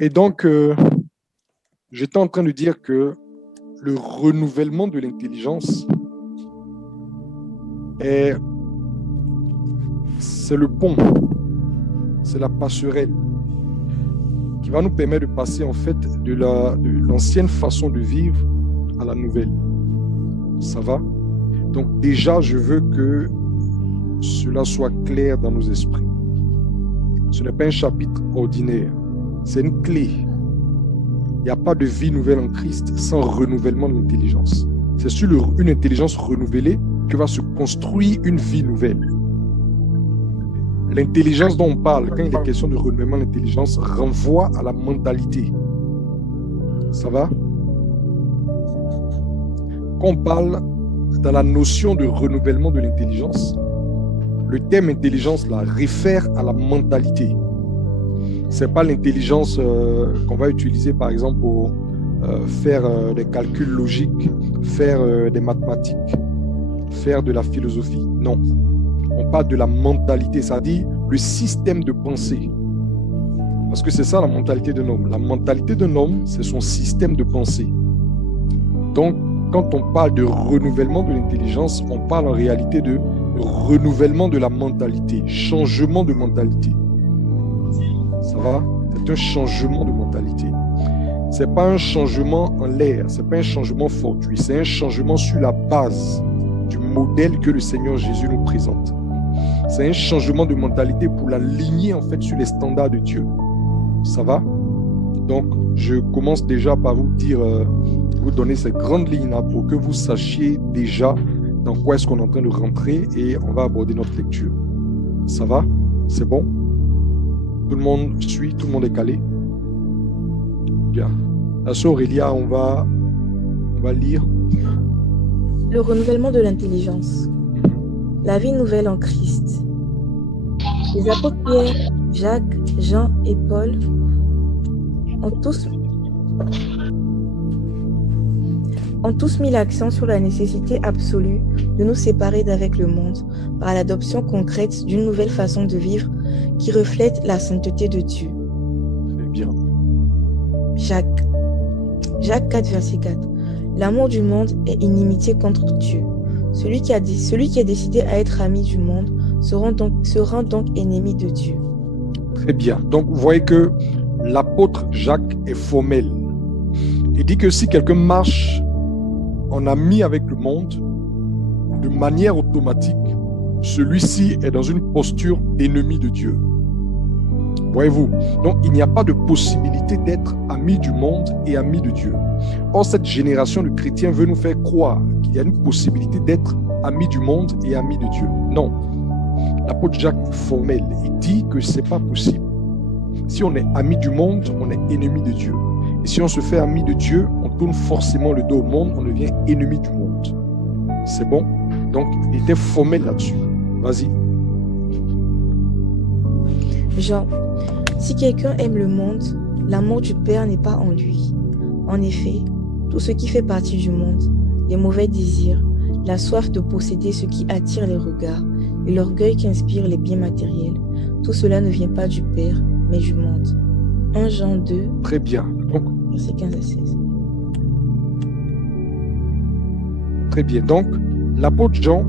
Et donc, j'étais en train de dire que le renouvellement de l'intelligence c'est le pont, c'est la passerelle qui va nous permettre de passer en fait de l'ancienne façon de vivre à la nouvelle. Ça va? Donc déjà, je veux que cela soit clair dans nos esprits. Ce n'est pas un chapitre ordinaire, c'est une clé. Il n'y a pas de vie nouvelle en Christ sans renouvellement de l'intelligence. C'est sur une intelligence renouvelée que va se construire une vie nouvelle. L'intelligence dont on parle, quand il est question de renouvellement de l'intelligence, renvoie à la mentalité. Ça va? Quand on parle dans la notion de renouvellement de l'intelligence, le terme intelligence là réfère à la mentalité. Ce n'est pas l'intelligence qu'on va utiliser par exemple pour faire des calculs logiques, faire des mathématiques, faire de la philosophie. Non. On parle de la mentalité, c'est-à-dire le système de pensée. Parce que c'est ça la mentalité d'un homme. La mentalité d'un homme, c'est son système de pensée. Donc, quand on parle de renouvellement de l'intelligence, on parle en réalité de renouvellement de la mentalité, changement de mentalité. Ça va? C'est un changement de mentalité. Ce n'est pas un changement en l'air, ce n'est pas un changement fortuit, c'est un changement sur la base du modèle que le Seigneur Jésus nous présente. C'est un changement de mentalité pour l'aligner en fait sur les standards de Dieu. Ça va? Donc, je commence déjà par vous dire, vous donner ces grandes lignes-là pour que vous sachiez déjà dans quoi est-ce qu'on est en train de rentrer et on va aborder notre lecture. Ça va? C'est bon? Tout le monde suit, tout le monde est calé? Bien. La sœur Aurélia, on va lire. Le renouvellement de l'intelligence. La vie nouvelle en Christ. Les apôtres Pierre, Jacques, Jean et Paul ont tous mis l'accent sur la nécessité absolue de nous séparer d'avec le monde par l'adoption concrète d'une nouvelle façon de vivre qui reflète la sainteté de Dieu. Très bien. Jacques 4, verset 4. L'amour du monde est inimitié contre Dieu. Celui qui est décidé à être ami du monde se rend donc ennemi de Dieu. Très bien. Donc, vous voyez que l'apôtre Jacques est formel. Il dit que si quelqu'un marche en ami avec le monde, de manière automatique, celui-ci est dans une posture d'ennemi de Dieu. Voyez-vous? Donc, il n'y a pas de possibilité d'être ami du monde et ami de Dieu. Or, cette génération de chrétiens veut nous faire croire qu'il y a une possibilité d'être ami du monde et ami de Dieu. Non. L'apôtre Jacques est formel. Il dit que ce n'est pas possible. Si on est ami du monde, on est ennemi de Dieu. Et si on se fait ami de Dieu, on tourne forcément le dos au monde, on devient ennemi du monde. C'est bon? Donc, il était formel là-dessus. Vas-y. Jean, si quelqu'un aime le monde, l'amour du Père n'est pas en lui. En effet, tout ce qui fait partie du monde, les mauvais désirs, la soif de posséder ce qui attire les regards et l'orgueil qui inspire les biens matériels, tout cela ne vient pas du Père, mais du monde. 1 Jean 2, Très bien. Donc, verset 15 à 16. Très bien. Donc, l'apôtre Jean,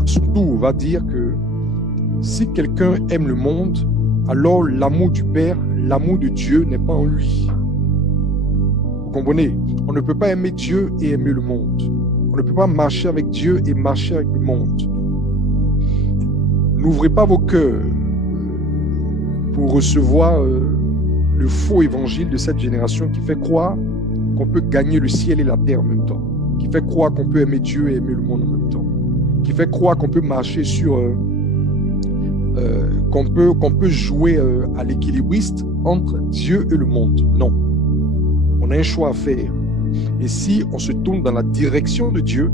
à son tour, va dire que si quelqu'un aime le monde, alors l'amour du Père, l'amour de Dieu n'est pas en lui. Vous comprenez? On ne peut pas aimer Dieu et aimer le monde. On ne peut pas marcher avec Dieu et marcher avec le monde. N'ouvrez pas vos cœurs pour recevoir le faux évangile de cette génération qui fait croire qu'on peut gagner le ciel et la terre en même temps, qui fait croire qu'on peut aimer Dieu et aimer le monde en même temps, qui fait croire qu'on peut marcher sur... qu'on peut jouer à l'équilibriste entre Dieu et le monde. Non. On a un choix à faire. Et si on se tourne dans la direction de Dieu,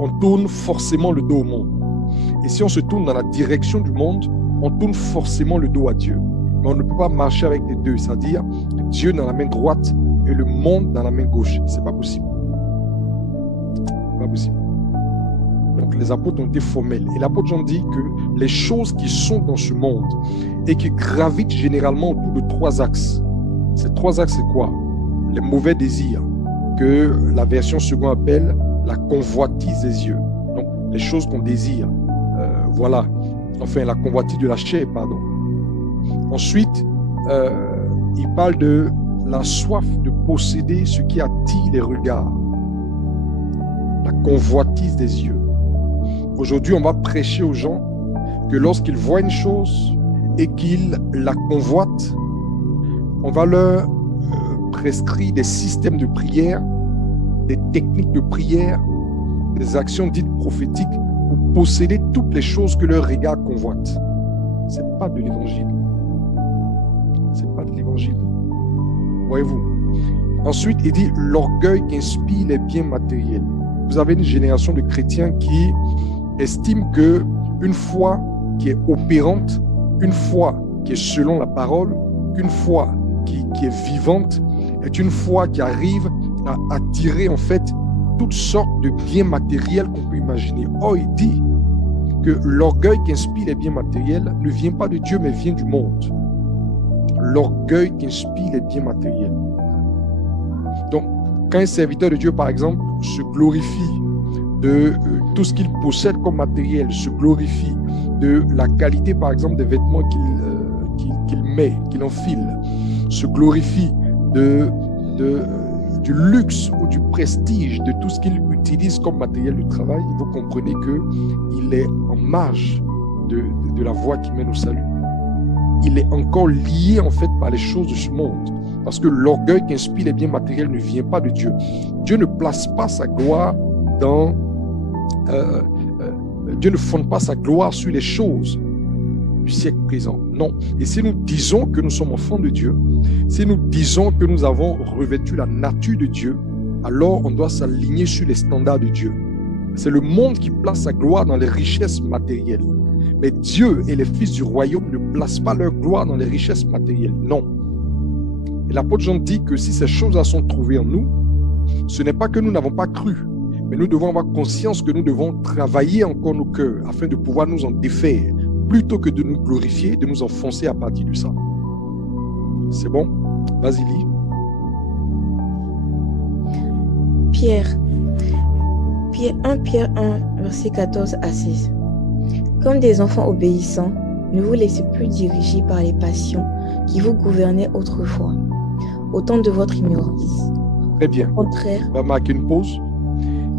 on tourne forcément le dos au monde. Et si on se tourne dans la direction du monde, on tourne forcément le dos à Dieu. Mais on ne peut pas marcher avec les deux, c'est-à-dire Dieu dans la main droite et le monde dans la main gauche. C'est pas possible. C'est pas possible. Donc les apôtres ont été formels. Et l'apôtre Jean dit que les choses qui sont dans ce monde et qui gravitent généralement autour de 3 axes. Ces 3 axes, c'est quoi? Les mauvais désirs, que la version seconde appelle la convoitise des yeux. Donc les choses qu'on désire. Voilà. Enfin, la convoitise de la chair, pardon. Ensuite, il parle de la soif de posséder ce qui attire les regards. La convoitise des yeux. Aujourd'hui, on va prêcher aux gens que lorsqu'ils voient une chose et qu'ils la convoitent, on va leur prescrire des systèmes de prière, des techniques de prière, des actions dites prophétiques pour posséder toutes les choses que leur regard convoite. Ce n'est pas de l'évangile. Ce n'est pas de l'évangile. Voyez-vous. Ensuite, il dit l'orgueil qui inspire les biens matériels. Vous avez une génération de chrétiens qui estiment qu'une foi qui est opérante, une foi qui est selon la parole, une foi qui est vivante, est une foi qui arrive à attirer en fait toutes sortes de biens matériels qu'on peut imaginer. Or, il dit que l'orgueil qui inspire les biens matériels ne vient pas de Dieu, mais vient du monde. L'orgueil qui inspire les biens matériels. Donc, quand un serviteur de Dieu, par exemple, se glorifie de tout ce qu'il possède comme matériel, se glorifie de la qualité, par exemple, des vêtements qu'il met, qu'il enfile, se glorifie du luxe ou du prestige de tout ce qu'il utilise comme matériel de travail, vous comprenez qu'il est en marge de la voie qui mène au salut. Il est encore lié en fait par les choses de ce monde. Parce que l'orgueil qui inspire les biens matériels ne vient pas de Dieu. Dieu ne place pas sa gloire dans... Dieu ne fonde pas sa gloire sur les choses du siècle présent. Non. Et si nous disons que nous sommes enfants de Dieu, si nous disons que nous avons revêtu la nature de Dieu, alors on doit s'aligner sur les standards de Dieu. C'est le monde qui place sa gloire dans les richesses matérielles. Mais Dieu et les fils du royaume ne placent pas leur gloire dans les richesses matérielles. Non. Et l'apôtre Jean dit que si ces choses-là sont trouvées en nous, ce n'est pas que nous n'avons pas cru, mais nous devons avoir conscience que nous devons travailler encore nos cœurs afin de pouvoir nous en défaire, plutôt que de nous glorifier, de nous enfoncer à partir de ça. C'est bon? Vas-y, lis.1 Pierre 1, verset 14 à 16. Comme des enfants obéissants, ne vous laissez plus diriger par les passions qui vous gouvernaient autrefois, au temps de votre ignorance. Très bien. Au contraire, on va marquer une pause.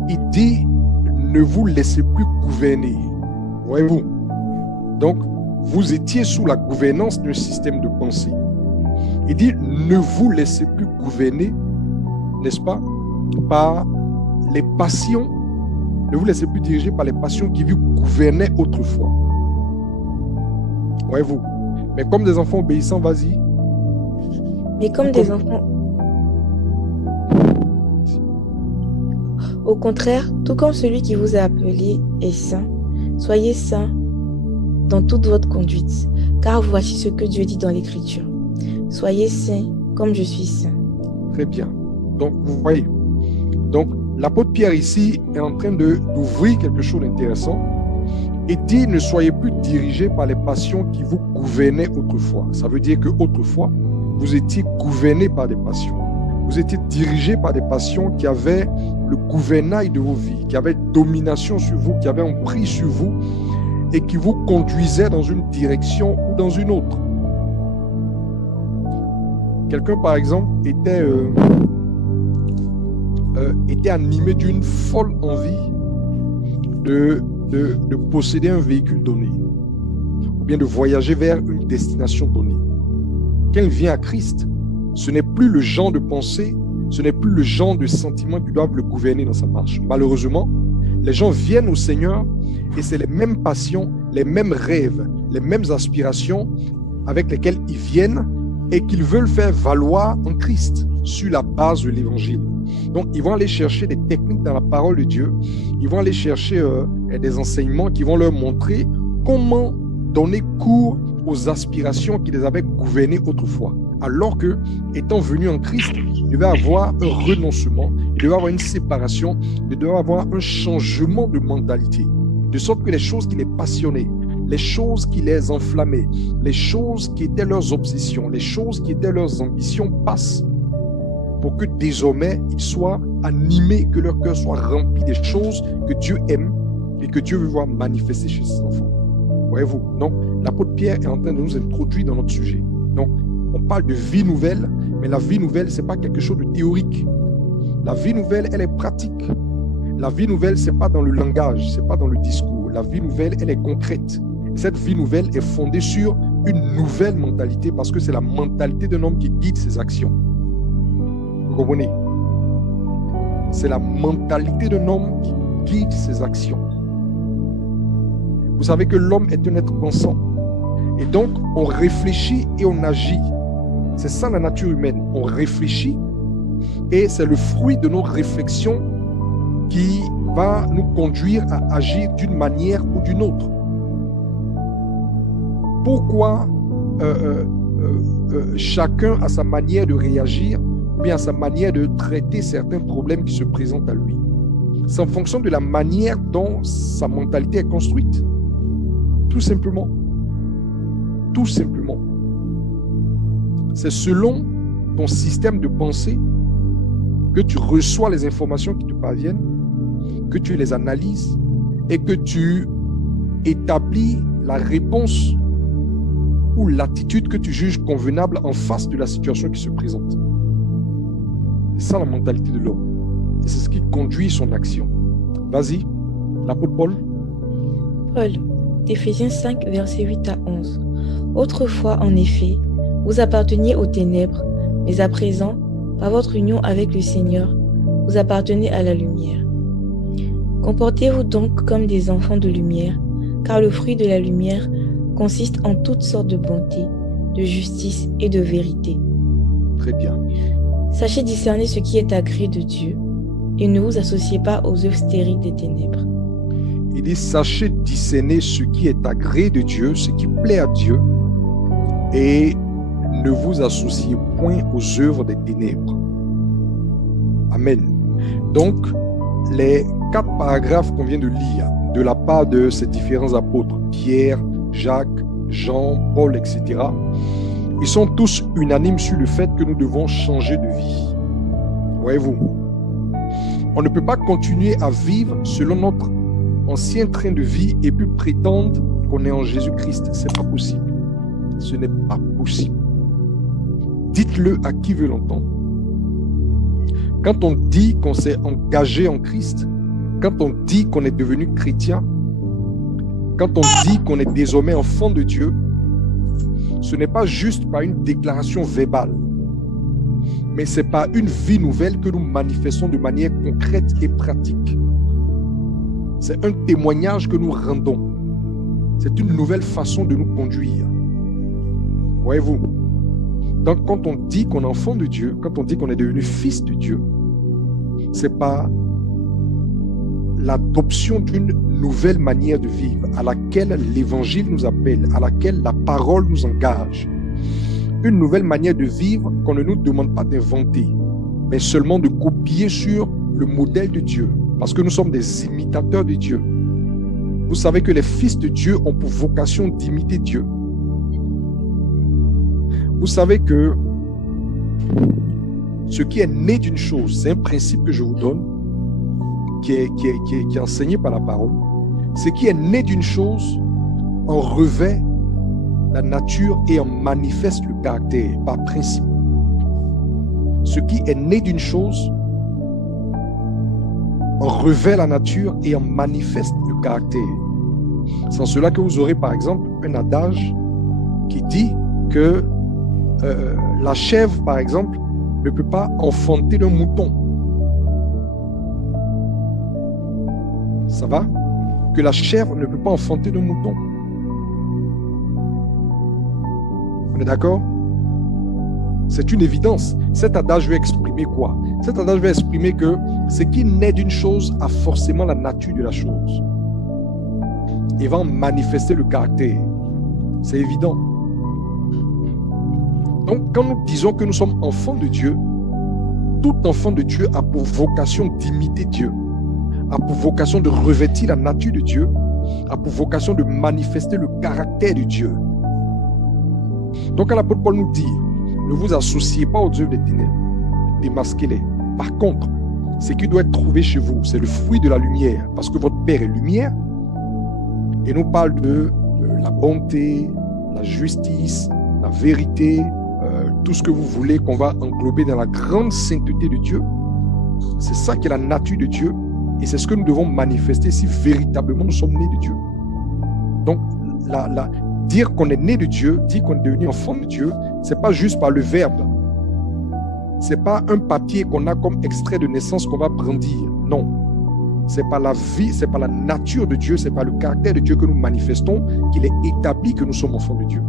Il dit, ne vous laissez plus gouverner. Voyez-vous? Donc, vous étiez sous la gouvernance d'un système de pensée. Il dit, ne vous laissez plus gouverner, n'est-ce pas, par les passions. Ne vous laissez plus diriger par les passions qui vous gouvernaient autrefois. Voyez-vous? Mais comme des enfants obéissants, vas-y. Mais comme des enfants... Au contraire, tout comme celui qui vous a appelé est saint, soyez saints dans toute votre conduite, car voici ce que Dieu dit dans l'Écriture. Soyez saints comme je suis saint. Très bien. Donc, vous voyez. Donc, l'apôtre Pierre ici est en train d'ouvrir quelque chose d'intéressant et dit ne soyez plus dirigés par les passions qui vous gouvernaient autrefois. Ça veut dire qu'autrefois, vous étiez gouvernés par des passions. Vous étiez dirigés par des passions qui avaient le gouvernail de vos vies, qui avaient domination sur vous, qui avaient emprise sur vous et qui vous conduisaient dans une direction ou dans une autre. Quelqu'un, par exemple, était animé d'une folle envie de posséder un véhicule donné ou bien de voyager vers une destination donnée. Quand il vient à Christ, ce n'est plus le genre de pensée, ce n'est plus le genre de sentiments qui doivent le gouverner dans sa marche. Malheureusement, les gens viennent au Seigneur et c'est les mêmes passions, les mêmes rêves, les mêmes aspirations avec lesquelles ils viennent et qu'ils veulent faire valoir en Christ sur la base de l'Évangile. Donc, ils vont aller chercher des techniques dans la parole de Dieu, ils vont aller chercher des enseignements qui vont leur montrer comment donner cours aux aspirations qui les avaient gouvernés autrefois. Alors que, étant venu en Christ, il devait avoir un renoncement, il devait avoir une séparation, il devait avoir un changement de mentalité, de sorte que les choses qui les passionnaient, les choses qui les enflammaient, les choses qui étaient leurs obsessions, les choses qui étaient leurs ambitions passent, pour que désormais ils soient animés, que leur cœur soit rempli des choses que Dieu aime et que Dieu veut voir manifester chez ses enfants. Voyez-vous? Donc, l'apôtre Pierre est en train de nous introduire dans notre sujet. Donc, on parle de vie nouvelle, mais la vie nouvelle, ce n'est pas quelque chose de théorique. La vie nouvelle, elle est pratique. La vie nouvelle, ce n'est pas dans le langage, ce n'est pas dans le discours. La vie nouvelle, elle est concrète. Et cette vie nouvelle est fondée sur une nouvelle mentalité, parce que c'est la mentalité d'un homme qui guide ses actions. Vous comprenez? C'est la mentalité d'un homme qui guide ses actions. Vous savez que l'homme est un être pensant. Et donc, on réfléchit et on agit. C'est ça la nature humaine. On réfléchit et c'est le fruit de nos réflexions qui va nous conduire à agir d'une manière ou d'une autre. Pourquoi chacun a sa manière de réagir ou bien sa manière de traiter certains problèmes qui se présentent à lui? C'est en fonction de la manière dont sa mentalité est construite. Tout simplement. Tout simplement. C'est selon ton système de pensée que tu reçois les informations qui te parviennent, que tu les analyses et que tu établis la réponse ou l'attitude que tu juges convenable en face de la situation qui se présente. C'est ça la mentalité de l'homme. Et c'est ce qui conduit son action. Vas-y, l'apôtre Paul. Paul, Éphésiens 5, versets 8 à 11. Autrefois, en effet, vous apparteniez aux ténèbres, mais à présent, par votre union avec le Seigneur, vous appartenez à la lumière. Comportez-vous donc comme des enfants de lumière, car le fruit de la lumière consiste en toutes sortes de bonté, de justice et de vérité. Très bien. Sachez discerner ce qui est agréé de Dieu, et ne vous associez pas aux œuvres stériles des ténèbres. Il dit, sachez discerner ce qui est agréé de Dieu, ce qui plaît à Dieu, et ne vous associez point aux œuvres des ténèbres. Amen. Donc, les 4 paragraphes qu'on vient de lire, de la part de ces différents apôtres, Pierre, Jacques, Jean, Paul, etc., ils sont tous unanimes sur le fait que nous devons changer de vie. Voyez-vous, on ne peut pas continuer à vivre selon notre ancien train de vie et puis prétendre qu'on est en Jésus-Christ. Ce n'est pas possible. Ce n'est pas possible. Dites-le à qui veut l'entendre. Quand on dit qu'on s'est engagé en Christ, quand on dit qu'on est devenu chrétien, quand on dit qu'on est désormais enfant de Dieu, ce n'est pas juste par une déclaration verbale, mais c'est par une vie nouvelle que nous manifestons de manière concrète et pratique. C'est un témoignage que nous rendons. C'est une nouvelle façon de nous conduire. Voyez-vous? Donc, quand on dit qu'on est enfant de Dieu, quand on dit qu'on est devenu fils de Dieu, c'est pas l'adoption d'une nouvelle manière de vivre à laquelle l'évangile nous appelle, à laquelle la parole nous engage. Une nouvelle manière de vivre qu'on ne nous demande pas d'inventer, mais seulement de copier sur le modèle de Dieu, parce que nous sommes des imitateurs de Dieu. Vous savez que les fils de Dieu ont pour vocation d'imiter Dieu. Vous savez que ce qui est né d'une chose, c'est un principe que je vous donne, qui est enseigné par la parole. Ce qui est né d'une chose en revêt la nature et en manifeste le caractère par principe. Ce qui est né d'une chose en revêt la nature et en manifeste le caractère. C'est en cela que vous aurez par exemple un adage qui dit que la chèvre par exemple ne peut pas enfanter d'un mouton. Ça va? Que la chèvre ne peut pas enfanter d'un mouton. On est d'accord? C'est une évidence. Cet adage veut exprimer quoi? Cet adage veut exprimer que ce qui naît d'une chose a forcément la nature de la chose. Et va en manifester le caractère. C'est évident. Donc, quand nous disons que nous sommes enfants de Dieu, tout enfant de Dieu a pour vocation d'imiter Dieu, a pour vocation de revêtir la nature de Dieu, a pour vocation de manifester le caractère de Dieu. Donc, quand l'apôtre Paul nous dit, ne vous associez pas aux œuvres des ténèbres, démasquez-les. Par contre, ce qui doit être trouvé chez vous, c'est le fruit de la lumière, parce que votre Père est lumière, et nous parle de la bonté, la justice, la vérité, tout ce que vous voulez qu'on va englober dans la grande sainteté de Dieu. C'est ça qui est la nature de Dieu, et c'est ce que nous devons manifester si véritablement nous sommes nés de Dieu. Donc, dire qu'on est né de Dieu, dire qu'on est devenu enfant de Dieu, c'est pas juste par le verbe. C'est pas un papier qu'on a comme extrait de naissance qu'on va brandir. Non. C'est pas la vie, c'est pas la nature de Dieu, c'est pas le caractère de Dieu que nous manifestons qu'il est établi que nous sommes enfants de Dieu.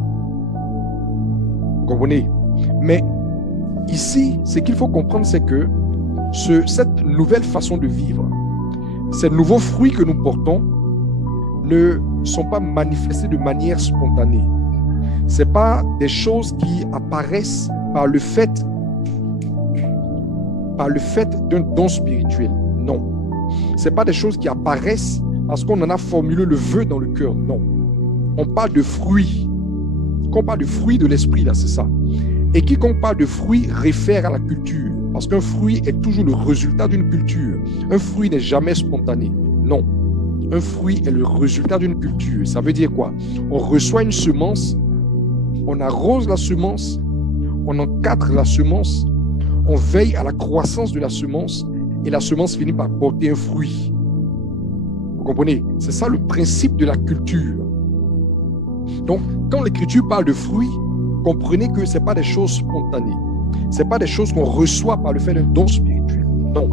Vous comprenez? Mais ici, ce qu'il faut comprendre, c'est que cette nouvelle façon de vivre, ces nouveaux fruits que nous portons ne sont pas manifestés de manière spontanée. Ce n'est pas des choses qui apparaissent par le fait d'un don spirituel. Non. Ce n'est pas des choses qui apparaissent parce qu'on en a formulé le vœu dans le cœur. Non. On parle de fruits. Quand on parle de fruits de l'esprit, là, c'est ça. Et quiconque parle de fruits réfère à la culture. Parce qu'un fruit est toujours le résultat d'une culture. Un fruit n'est jamais spontané. Non. Un fruit est le résultat d'une culture. Ça veut dire quoi? On reçoit une semence, on arrose la semence, on encadre la semence, on veille à la croissance de la semence et la semence finit par porter un fruit. Vous comprenez? C'est ça le principe de la culture. Donc, quand l'Écriture parle de fruits, comprenez que ce n'est pas des choses spontanées. Ce n'est pas des choses qu'on reçoit par le fait d'un don spirituel. Non.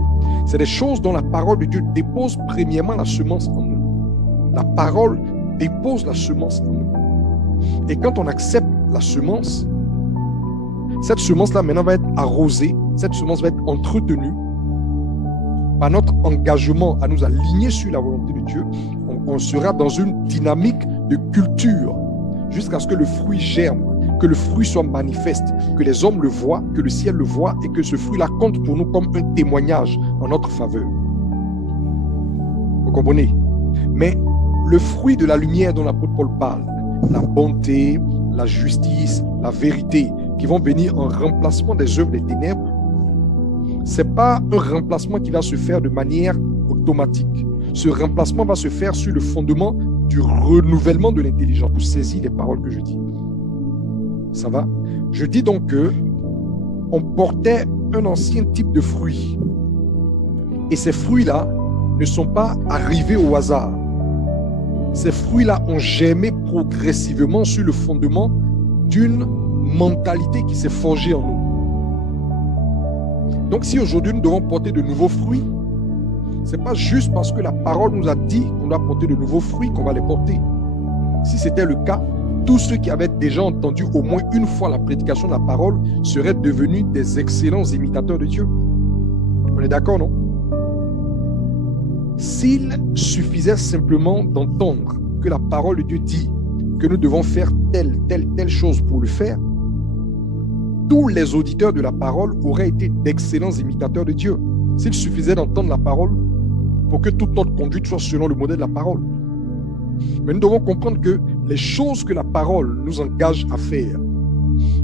C'est des choses dont la parole de Dieu dépose premièrement la semence en nous. La parole dépose la semence en nous. Et quand on accepte la semence, cette semence-là maintenant va être arrosée, cette semence va être entretenue par notre engagement à nous aligner sur la volonté de Dieu. On sera dans une dynamique de culture jusqu'à ce que le fruit germe, que le fruit soit manifeste, que les hommes le voient, que le ciel le voit et que ce fruit-là compte pour nous comme un témoignage en notre faveur. Vous comprenez? Mais le fruit de la lumière dont l'apôtre Paul parle, la bonté, la justice, la vérité, qui vont venir en remplacement des œuvres des ténèbres, ce n'est pas un remplacement qui va se faire de manière automatique. Ce remplacement va se faire sur le fondement du renouvellement de l'intelligence. Vous saisissez les paroles que je dis. Ça va? Je dis donc que on portait un ancien type de fruit. Et ces fruits-là ne sont pas arrivés au hasard. Ces fruits-là ont germé progressivement sur le fondement d'une mentalité qui s'est forgée en nous. Donc si aujourd'hui nous devons porter de nouveaux fruits, ce n'est pas juste parce que la parole nous a dit qu'on doit porter de nouveaux fruits qu'on va les porter. Si c'était le cas, tous ceux qui avaient déjà entendu au moins une fois la prédication de la parole seraient devenus des excellents imitateurs de Dieu. On est d'accord, non? S'il suffisait simplement d'entendre que la parole de Dieu dit que nous devons faire telle chose pour le faire, tous les auditeurs de la parole auraient été d'excellents imitateurs de Dieu. S'il suffisait d'entendre la parole pour que toute notre conduite soit selon le modèle de la parole. Mais nous devons comprendre que les choses que la parole nous engage à faire,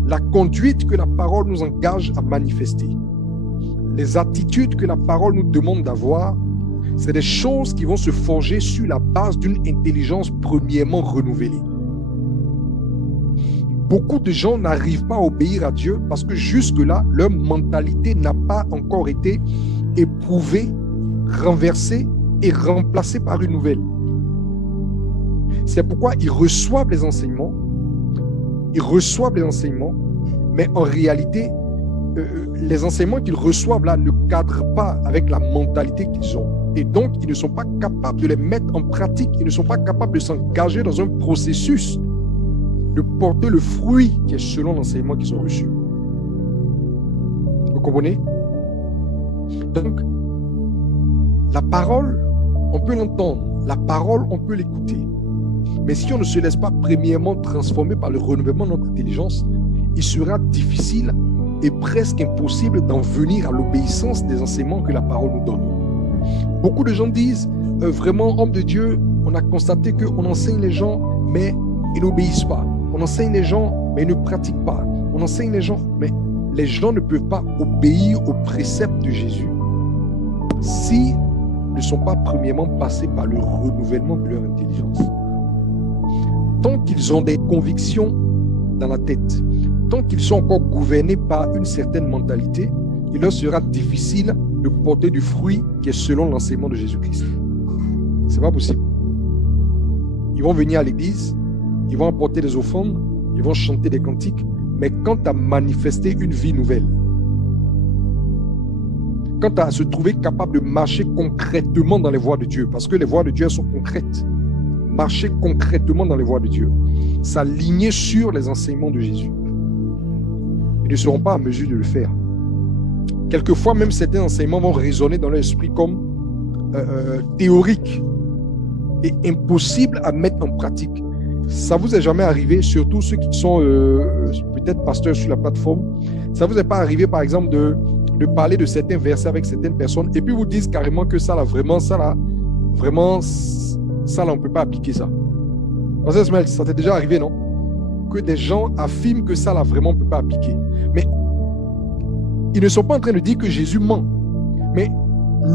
la conduite que la parole nous engage à manifester, les attitudes que la parole nous demande d'avoir, c'est des choses qui vont se forger sur la base d'une intelligence premièrement renouvelée. Beaucoup de gens n'arrivent pas à obéir à Dieu parce que jusque-là, leur mentalité n'a pas encore été éprouvée, renversée et remplacée par une nouvelle. C'est pourquoi ils reçoivent les enseignements, mais en réalité, les enseignements qu'ils reçoivent là ne cadrent pas avec la mentalité qu'ils ont. Et donc, ils ne sont pas capables de les mettre en pratique, ils ne sont pas capables de s'engager dans un processus de porter le fruit qui est selon l'enseignement qu'ils ont reçu. Vous comprenez? Donc, la parole, on peut l'entendre. La parole, on peut l'écouter. Mais si on ne se laisse pas premièrement transformer par le renouvellement de notre intelligence, il sera difficile et presque impossible d'en venir à l'obéissance des enseignements que la parole nous donne. Beaucoup de gens disent, vraiment, homme de Dieu, on a constaté qu'on enseigne les gens, mais ils n'obéissent pas. On enseigne les gens, mais ils ne pratiquent pas. On enseigne les gens, mais les gens ne peuvent pas obéir aux préceptes de Jésus s'ils ne sont pas premièrement passés par le renouvellement de leur intelligence. Tant qu'ils ont des convictions dans la tête, tant qu'ils sont encore gouvernés par une certaine mentalité, il leur sera difficile de porter du fruit qui est selon l'enseignement de Jésus-Christ. Ce n'est pas possible. Ils vont venir à l'église, ils vont apporter des offrandes, ils vont chanter des cantiques, mais quant à manifester une vie nouvelle, quant à se trouver capable de marcher concrètement dans les voies de Dieu, parce que les voies de Dieu sont concrètes, marcher concrètement dans les voies de Dieu, s'aligner sur les enseignements de Jésus, ils ne seront pas en mesure de le faire. Quelquefois, même certains enseignements vont résonner dans leur esprit comme théoriques et impossibles à mettre en pratique. Ça vous est jamais arrivé, surtout ceux qui sont peut-être pasteurs sur la plateforme, ça vous est pas arrivé, par exemple, de parler de certains versets avec certaines personnes et puis vous disent carrément que ça là, vraiment, ça là, on ne peut pas appliquer ça. Ça t'est déjà arrivé, non? Que des gens affirment que ça là, vraiment, on ne peut pas appliquer. Mais ils ne sont pas en train de dire que Jésus ment. Mais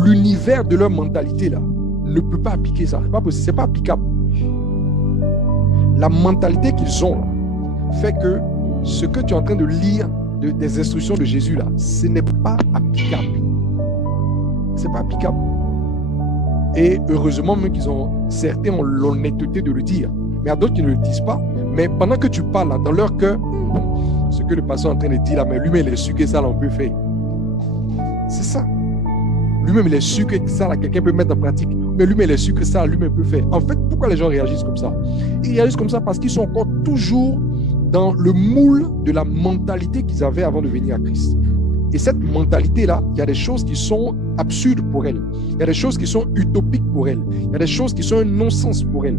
l'univers de leur mentalité là ne peut pas appliquer ça. C'est pas possible, c'est pas applicable. La mentalité qu'ils ont là, fait que ce que tu es en train de lire des instructions de Jésus là, ce n'est pas applicable. C'est pas applicable. Et heureusement même certains ont l'honnêteté de le dire, mais il y a d'autres qui ne le disent pas. Mais pendant que tu parles là, dans leur cœur, ce que le pasteur est en train de dire là, mais lui-même il est sûr que ça là on peut faire. C'est ça. Lui-même il est sûr que ça là quelqu'un peut mettre en pratique. Mais lui-même il est sûr que ça lui-même peut faire. En fait, pourquoi les gens réagissent comme ça? Ils réagissent comme ça parce qu'ils sont encore toujours dans le moule de la mentalité qu'ils avaient avant de venir à Christ. Et cette mentalité-là, il y a des choses qui sont absurdes pour elle. Il y a des choses qui sont utopiques pour elle. Il y a des choses qui sont un non-sens pour elle.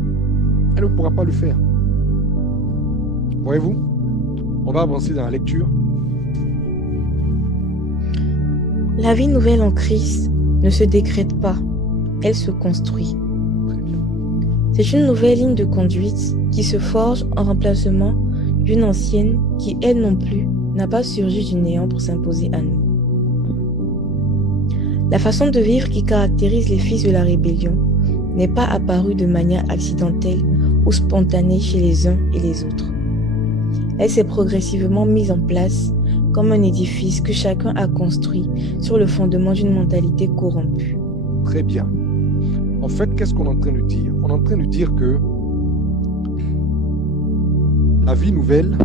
Elle ne pourra pas le faire. Voyez-vous? On va avancer dans la lecture. La vie nouvelle en Christ ne se décrète pas, elle se construit. Très bien. C'est une nouvelle ligne de conduite qui se forge en remplacement d'une ancienne qui, elle non plus, n'a pas surgi du néant pour s'imposer à nous. La façon de vivre qui caractérise les fils de la rébellion n'est pas apparue de manière accidentelle ou spontanée chez les uns et les autres. Elle s'est progressivement mise en place comme un édifice que chacun a construit sur le fondement d'une mentalité corrompue. Très bien. En fait, qu'est-ce qu'on est en train de dire? On est en train de dire que la vie nouvelle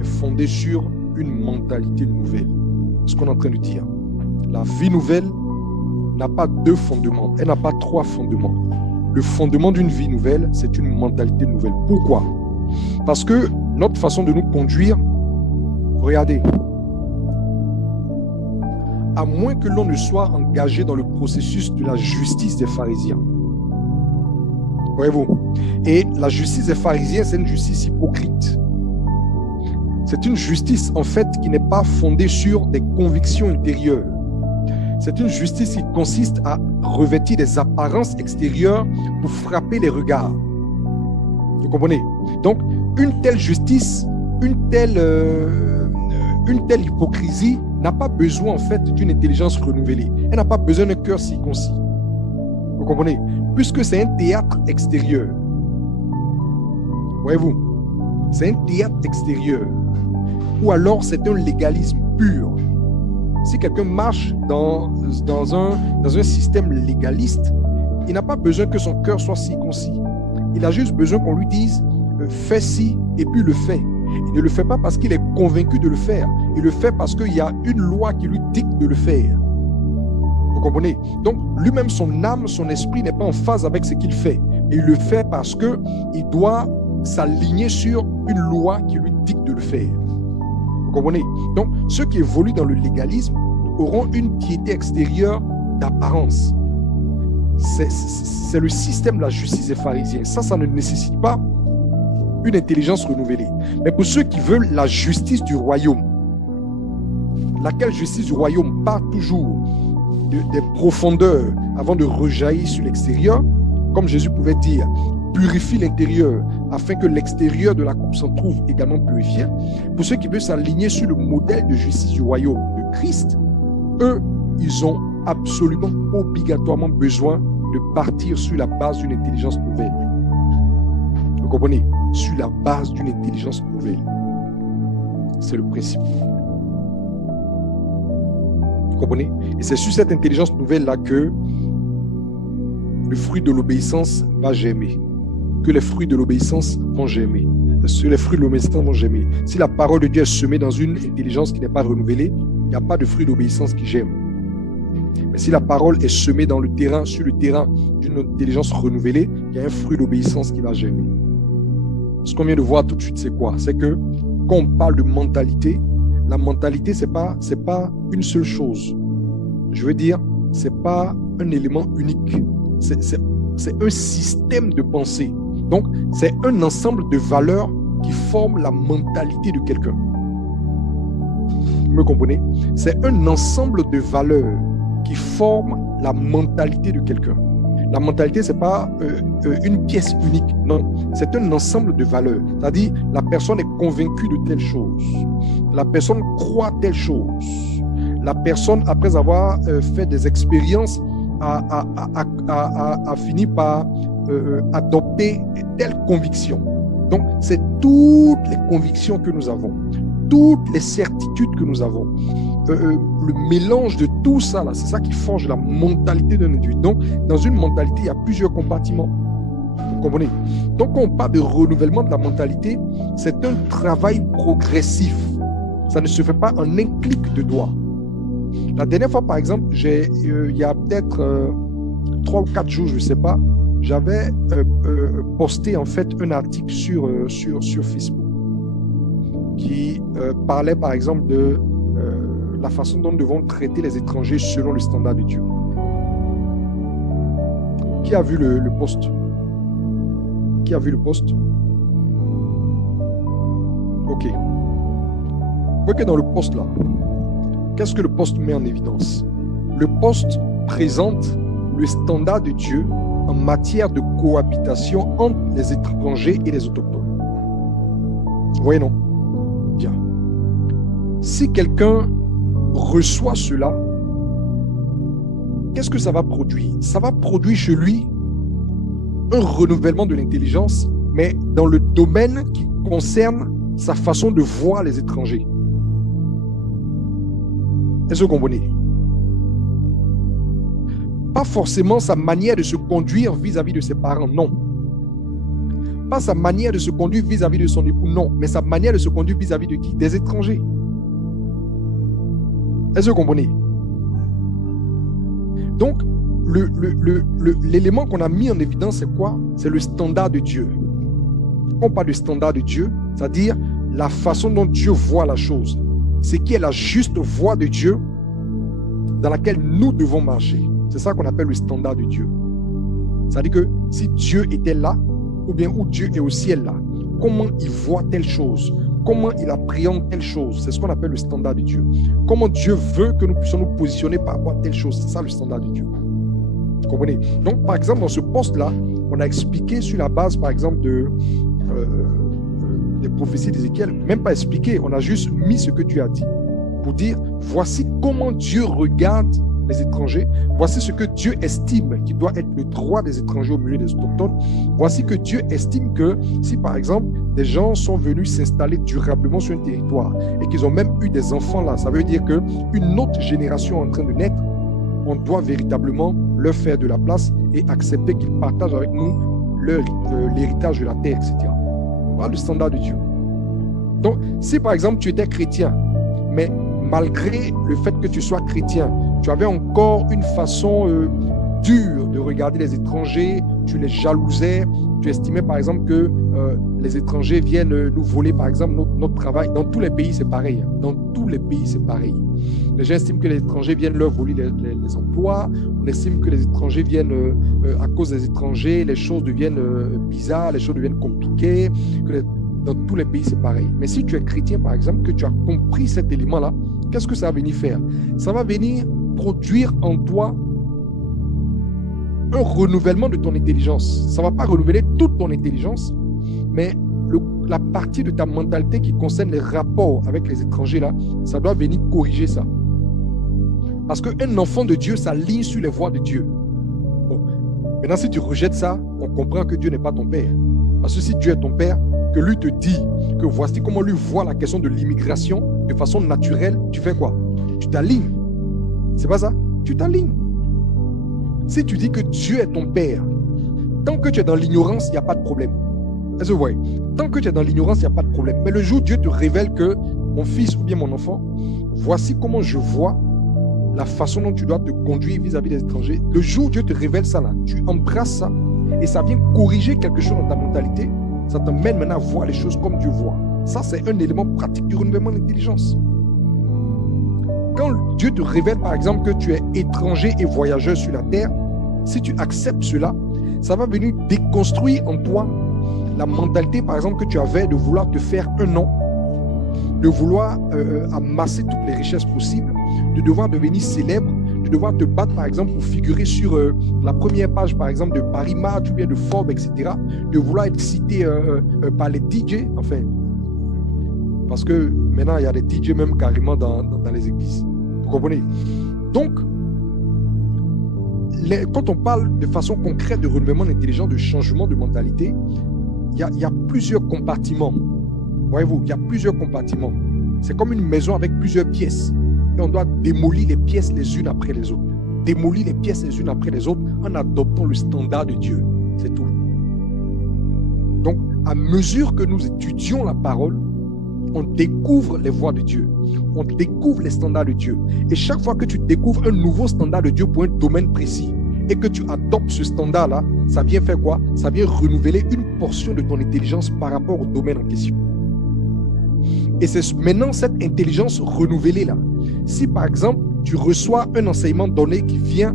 est fondée sur une mentalité nouvelle. C'est ce qu'on est en train de dire. La vie nouvelle n'a pas deux fondements, elle n'a pas trois fondements. Le fondement d'une vie nouvelle, c'est une mentalité nouvelle. Pourquoi? Parce que notre façon de nous conduire, regardez, à moins que l'on ne soit engagé dans le processus de la justice des pharisiens. Voyez-vous? Et la justice des pharisiens, c'est une justice hypocrite. C'est une justice, en fait, qui n'est pas fondée sur des convictions intérieures. C'est une justice qui consiste à revêtir des apparences extérieures pour frapper les regards. Vous comprenez? Donc, une telle justice, une telle hypocrisie n'a pas besoin, en fait, d'une intelligence renouvelée. Elle n'a pas besoin d'un cœur circoncis. Vous comprenez? Puisque c'est un théâtre extérieur. Voyez-vous? C'est un théâtre extérieur. Ou alors c'est un légalisme pur. Si quelqu'un marche dans un système légaliste, il n'a pas besoin que son cœur soit circoncis. Il a juste besoin qu'on lui dise « fais ci » et puis le fait. Il ne le fait pas parce qu'il est convaincu de le faire. Il le fait parce qu'il y a une loi qui lui dicte de le faire. Vous comprenez? Donc, lui-même, son âme, son esprit n'est pas en phase avec ce qu'il fait. Il le fait parce qu'il doit s'aligner sur une loi qui lui dicte de le faire. Vous comprenez? Donc, ceux qui évoluent dans le légalisme auront une piété extérieure d'apparence. c'est le système de la justice des pharisiens. Ça ne nécessite pas une intelligence renouvelée. Mais pour ceux qui veulent la justice du royaume, laquelle justice du royaume part toujours des profondeurs avant de rejaillir sur l'extérieur, comme Jésus pouvait dire, purifie l'intérieur afin que l'extérieur de la coupe s'en trouve également purifié. Pour ceux qui veulent s'aligner sur le modèle de justice du royaume de Christ, eux, ils ont absolument obligatoirement besoin de partir sur la base d'une intelligence nouvelle. Vous comprenez? Sur la base d'une intelligence nouvelle. C'est le principe. Vous comprenez? Et c'est sur cette intelligence nouvelle-là que le fruit de l'obéissance va germer. Que les fruits de l'obéissance vont germer. Les fruits de l'obéissance vont germer. Si la parole de Dieu est semée dans une intelligence qui n'est pas renouvelée, il n'y a pas de fruit d'obéissance qui germe. Mais si la parole est semée dans le terrain, sur le terrain d'une intelligence renouvelée, il y a un fruit d'obéissance qui va germer. Ce qu'on vient de voir tout de suite, c'est quoi? C'est que quand on parle de mentalité, la mentalité, c'est pas une seule chose. Je veux dire, c'est pas un élément unique. C'est un système de pensée. Donc, c'est un ensemble de valeurs qui forment la mentalité de quelqu'un. Vous me comprenez? C'est un ensemble de valeurs qui forment la mentalité de quelqu'un. La mentalité, ce n'est pas une pièce unique, non. C'est un ensemble de valeurs. C'est-à-dire, la personne est convaincue de telle chose. La personne croit telle chose. La personne, après avoir fait des expériences, a fini par adopter telle conviction. Donc, c'est toutes les convictions que nous avons, toutes les certitudes que nous avons. Le mélange de tout ça, là, c'est ça qui forge la mentalité d'un individu. Donc, dans une mentalité, il y a plusieurs compartiments. Vous comprenez? Donc, quand on parle de renouvellement de la mentalité, c'est un travail progressif. Ça ne se fait pas en un clic de doigt. La dernière fois, par exemple, il y a peut-être 3 ou 4 jours, je ne sais pas, j'avais posté en fait un article sur Facebook qui parlait par exemple de la façon dont nous devons traiter les étrangers selon le standard de Dieu. Qui a vu le post? Qui a vu le post? Ok. Vous voyez que dans le post là, qu'est-ce que le post met en évidence? Le post présente le standard de Dieu en matière de cohabitation entre les étrangers et les autochtones. Vous voyez, non? Bien. Si quelqu'un reçoit cela, qu'est-ce que ça va produire? Ça va produire chez lui un renouvellement de l'intelligence, mais dans le domaine qui concerne sa façon de voir les étrangers. Est-ce que vous comprenez? Pas forcément sa manière de se conduire vis-à-vis de ses parents, non. Pas sa manière de se conduire vis-à-vis de son époux, non. Mais sa manière de se conduire vis-à-vis de qui? Des étrangers. Est-ce que vous comprenez? Donc, l'élément qu'on a mis en évidence, c'est quoi? C'est le standard de Dieu. Quand on parle de standard de Dieu, c'est-à-dire la façon dont Dieu voit la chose. C'est qui est la juste voie de Dieu dans laquelle nous devons marcher. C'est ça qu'on appelle le standard de Dieu. C'est-à-dire que si Dieu était là, ou bien où Dieu est au ciel là, comment il voit telle chose, comment il appréhende telle chose, c'est ce qu'on appelle le standard de Dieu. Comment Dieu veut que nous puissions nous positionner par rapport à telle chose, c'est ça le standard de Dieu. Vous comprenez? Donc, par exemple, dans ce poste-là, on a expliqué sur la base, par exemple, des prophéties d'Ézéchiel, même pas expliqué, on a juste mis ce que Dieu a dit pour dire, voici comment Dieu regarde les étrangers, voici ce que Dieu estime qui doit être le droit des étrangers au milieu des autochtones, voici que Dieu estime que si par exemple des gens sont venus s'installer durablement sur un territoire et qu'ils ont même eu des enfants là, ça veut dire qu'une autre génération est en train de naître, on doit véritablement leur faire de la place et accepter qu'ils partagent avec nous l'héritage de la terre, etc. Voilà le standard de Dieu. Donc, si par exemple tu étais chrétien, mais malgré le fait que tu sois chrétien, tu avais encore une façon dure de regarder les étrangers, tu les jalousais, tu estimais par exemple que les étrangers viennent nous voler, par exemple, notre travail. Dans tous les pays, c'est pareil. Dans tous les pays, c'est pareil. Les gens estiment que les étrangers viennent leur voler les emplois. On estime que les étrangers viennent, à cause des étrangers, les choses deviennent bizarres, les choses deviennent compliquées. Dans tous les pays, c'est pareil. Mais si tu es chrétien, par exemple, que tu as compris cet élément-là, qu'est-ce que ça va venir faire? Ça va venir produire en toi un renouvellement de ton intelligence. Ça ne va pas renouveler toute ton intelligence, mais la partie de ta mentalité qui concerne les rapports avec les étrangers, là, ça doit venir corriger ça. Parce qu'un enfant de Dieu s'aligne sur les voies de Dieu. Bon. Maintenant, si tu rejettes ça, on comprend que Dieu n'est pas ton père. Parce que si Dieu est ton père, que lui te dit que voici comment lui voit la question de l'immigration de façon naturelle, tu fais quoi? Tu t'alignes. C'est pas ça? Tu t'alignes. Si tu dis que Dieu est ton père, tant que tu es dans l'ignorance, il n'y a pas de problème. Est-ce que vous voyez? Tant que tu es dans l'ignorance, il n'y a pas de problème. Mais le jour où Dieu te révèle que mon fils ou bien mon enfant, voici comment je vois la façon dont tu dois te conduire vis-à-vis des étrangers. Le jour où Dieu te révèle ça, là, tu embrasses ça et ça vient corriger quelque chose dans ta mentalité. Ça t'emmène maintenant à voir les choses comme Dieu voit. Ça, c'est un élément pratique du renouvellement de l'intelligence. Quand Dieu te révèle, par exemple, que tu es étranger et voyageur sur la terre, si tu acceptes cela, ça va venir déconstruire en toi la mentalité, par exemple, que tu avais de vouloir te faire un nom, de vouloir amasser toutes les richesses possibles, de devoir devenir célèbre, de devoir te battre, par exemple, pour figurer sur la première page, par exemple, de Paris Match ou bien de Forbes, etc., de vouloir être cité par les DJ, enfin, parce que maintenant, il y a des DJ même carrément dans les églises. Vous comprenez? Donc, quand on parle de façon concrète de renouvellement d'intelligence, de changement de mentalité, il y a plusieurs compartiments. Voyez-vous, il y a plusieurs compartiments. C'est comme une maison avec plusieurs pièces. Et on doit démolir les pièces les unes après les autres. Démolir les pièces les unes après les autres en adoptant le standard de Dieu. C'est tout. Donc, à mesure que nous étudions la parole, on découvre les voies de Dieu. On découvre les standards de Dieu. Et chaque fois que tu découvres un nouveau standard de Dieu pour un domaine précis et que tu adoptes ce standard-là, ça vient faire quoi? Ça vient renouveler une portion de ton intelligence par rapport au domaine en question. Et c'est maintenant cette intelligence renouvelée-là. Si par exemple, tu reçois un enseignement donné qui vient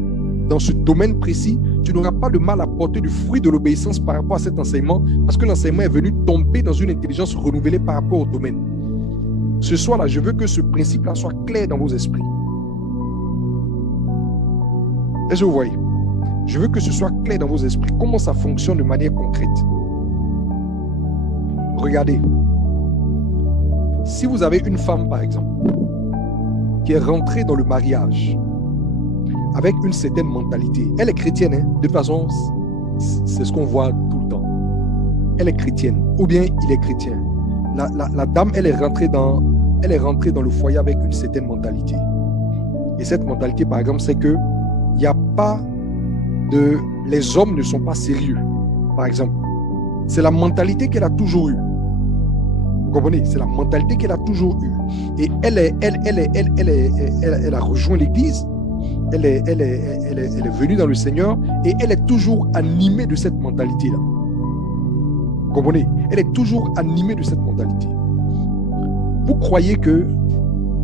dans ce domaine précis, tu n'auras pas de mal à porter du fruit de l'obéissance par rapport à cet enseignement parce que l'enseignement est venu tomber dans une intelligence renouvelée par rapport au domaine. Ce soir-là, je veux que ce principe-là soit clair dans vos esprits. Est-ce que vous voyez? Je veux que ce soit clair dans vos esprits. Comment ça fonctionne de manière concrète? Regardez. Si vous avez une femme, par exemple, qui est rentrée dans le mariage avec une certaine mentalité, elle est chrétienne, hein? De toute façon, c'est ce qu'on voit tout le temps. Elle est chrétienne, ou bien il est chrétien. La dame, elle est rentrée dans le foyer avec une certaine mentalité. Et cette mentalité, par exemple, c'est que il n'y a pas de... Les hommes ne sont pas sérieux, par exemple. C'est la mentalité qu'elle a toujours eue. Vous comprenez? C'est la mentalité qu'elle a toujours eue. Et elle a rejoint l'église. Elle est venue dans le Seigneur et elle est toujours animée de cette mentalité-là. Vous comprenez? Elle est toujours animée de cette mentalité. Vous croyez que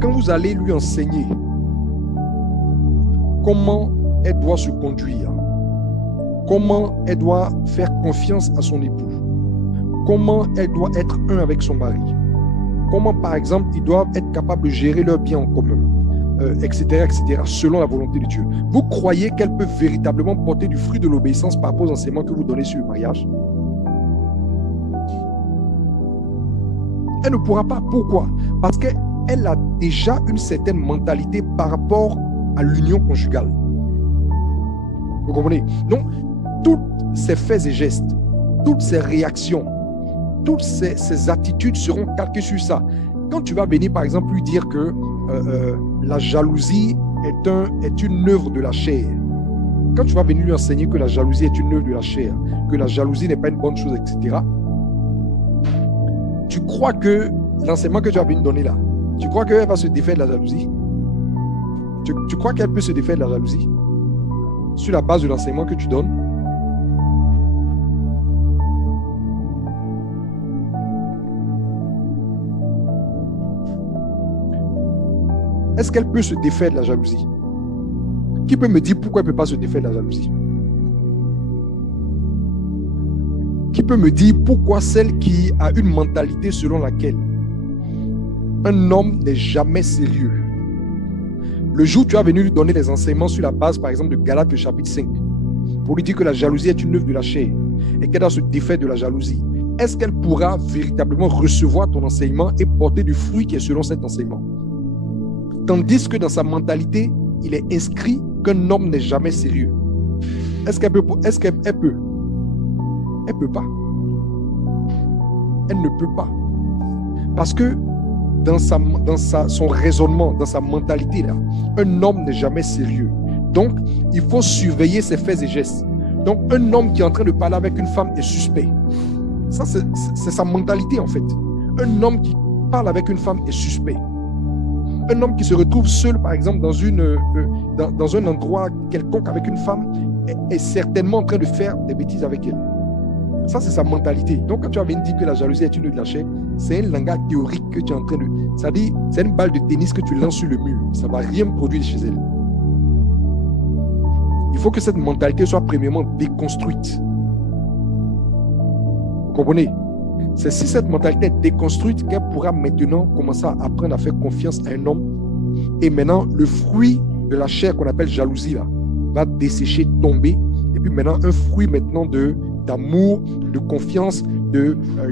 quand vous allez lui enseigner comment elle doit se conduire, comment elle doit faire confiance à son époux, comment elle doit être un avec son mari, comment par exemple ils doivent être capables de gérer leurs biens en commun, etc., selon la volonté de Dieu. Vous croyez qu'elle peut véritablement porter du fruit de l'obéissance par rapport aux enseignements que vous donnez sur le mariage? Elle ne pourra pas. Pourquoi? Parce qu'elle a déjà une certaine mentalité par rapport à l'union conjugale. Vous comprenez? Donc, tous ses faits et gestes, toutes ses réactions, toutes ses attitudes seront calquées sur ça. Quand tu vas venir, par exemple, lui dire que la jalousie est une œuvre de la chair, quand tu vas venir lui enseigner que la jalousie est une œuvre de la chair, que la jalousie n'est pas une bonne chose, etc., tu crois que l'enseignement que tu as venir donner là, tu crois qu'elle va se défaire de la jalousie? Tu crois qu'elle peut se défaire de la jalousie sur la base de l'enseignement que tu donnes? est-ce qu'elle peut se défaire de la jalousie? Qui peut me dire pourquoi elle ne peut pas se défaire de la jalousie? Qui peut me dire pourquoi celle qui a une mentalité selon laquelle un homme n'est jamais sérieux? Le jour où tu as venu lui donner les enseignements sur la base, par exemple, de Galates chapitre 5, pour lui dire que la jalousie est une œuvre de la chair et qu'elle doit se défaire de la jalousie, est-ce qu'elle pourra véritablement recevoir ton enseignement et porter du fruit qui est selon cet enseignement? Tandis que dans sa mentalité, il est inscrit qu'un homme n'est jamais sérieux. Est-ce qu'elle peut? Elle ne peut pas. Elle ne peut pas. Parce que dans son raisonnement, dans sa mentalité, là, un homme n'est jamais sérieux. Donc, il faut surveiller ses faits et gestes. Donc, un homme qui est en train de parler avec une femme est suspect. Ça, c'est sa mentalité, en fait. Un homme qui parle avec une femme est suspect. Un homme qui se retrouve seul, par exemple, dans un endroit quelconque avec une femme, est certainement en train de faire des bêtises avec elle. Ça, c'est sa mentalité. Donc, quand tu viens de dire que la jalousie est une œuvre de la chair, c'est un langage théorique que tu es en train de... C'est-à-dire, c'est une balle de tennis que tu lances sur le mur. Ça ne va rien produire chez elle. Il faut que cette mentalité soit premièrement déconstruite. Vous comprenez? C'est si cette mentalité est déconstruite qu'elle pourra maintenant commencer à apprendre à faire confiance à un homme. Et maintenant, le fruit de la chair qu'on appelle jalousie là, va dessécher, tomber. Et puis maintenant, un fruit maintenant d'amour, de confiance,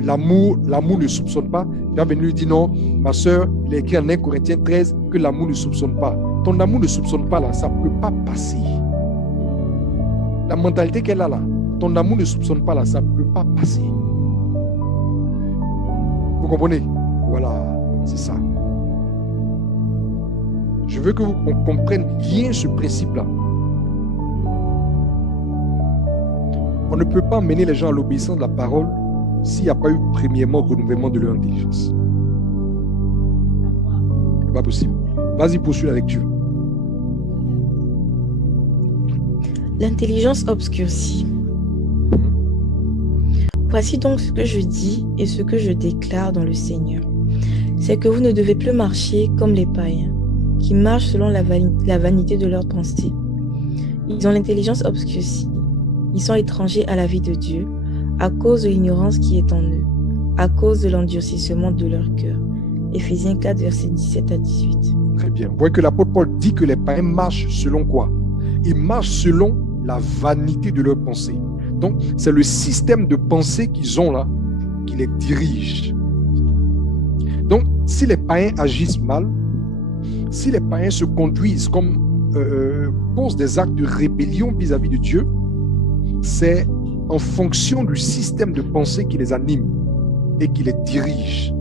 l'amour ne soupçonne pas. Tu vas venir lui dire non, ma soeur, il est écrit en 1 Corinthiens 13 que l'amour ne soupçonne pas. Ton amour ne soupçonne pas là, ça ne peut pas passer. La mentalité qu'elle a là, ton amour ne soupçonne pas là, ça ne peut pas passer. Vous comprenez? Voilà, c'est ça. Je veux qu'on comprenne bien ce principe-là. On ne peut pas mener les gens à l'obéissance de la parole s'il n'y a pas eu premièrement renouvellement de leur intelligence. Ce n'est pas possible. Vas-y, poursuis la lecture. L'intelligence obscurcie. Voici donc ce que je dis et ce que je déclare dans le Seigneur. C'est que vous ne devez plus marcher comme les païens, qui marchent selon la vanité de leurs pensées. Ils ont l'intelligence obscurcie. Ils sont étrangers à la vie de Dieu, à cause de l'ignorance qui est en eux, à cause de l'endurcissement de leur cœur. Éphésiens 4, versets 17 à 18. Très bien. Vous voyez que l'apôtre Paul dit que les païens marchent selon quoi? Ils marchent selon la vanité de leurs pensées. Donc, c'est le système de pensée qu'ils ont là qui les dirige. Donc, si les païens agissent mal, si les païens se conduisent comme posent des actes de rébellion vis-à-vis de Dieu, c'est en fonction du système de pensée qui les anime et qui les dirige.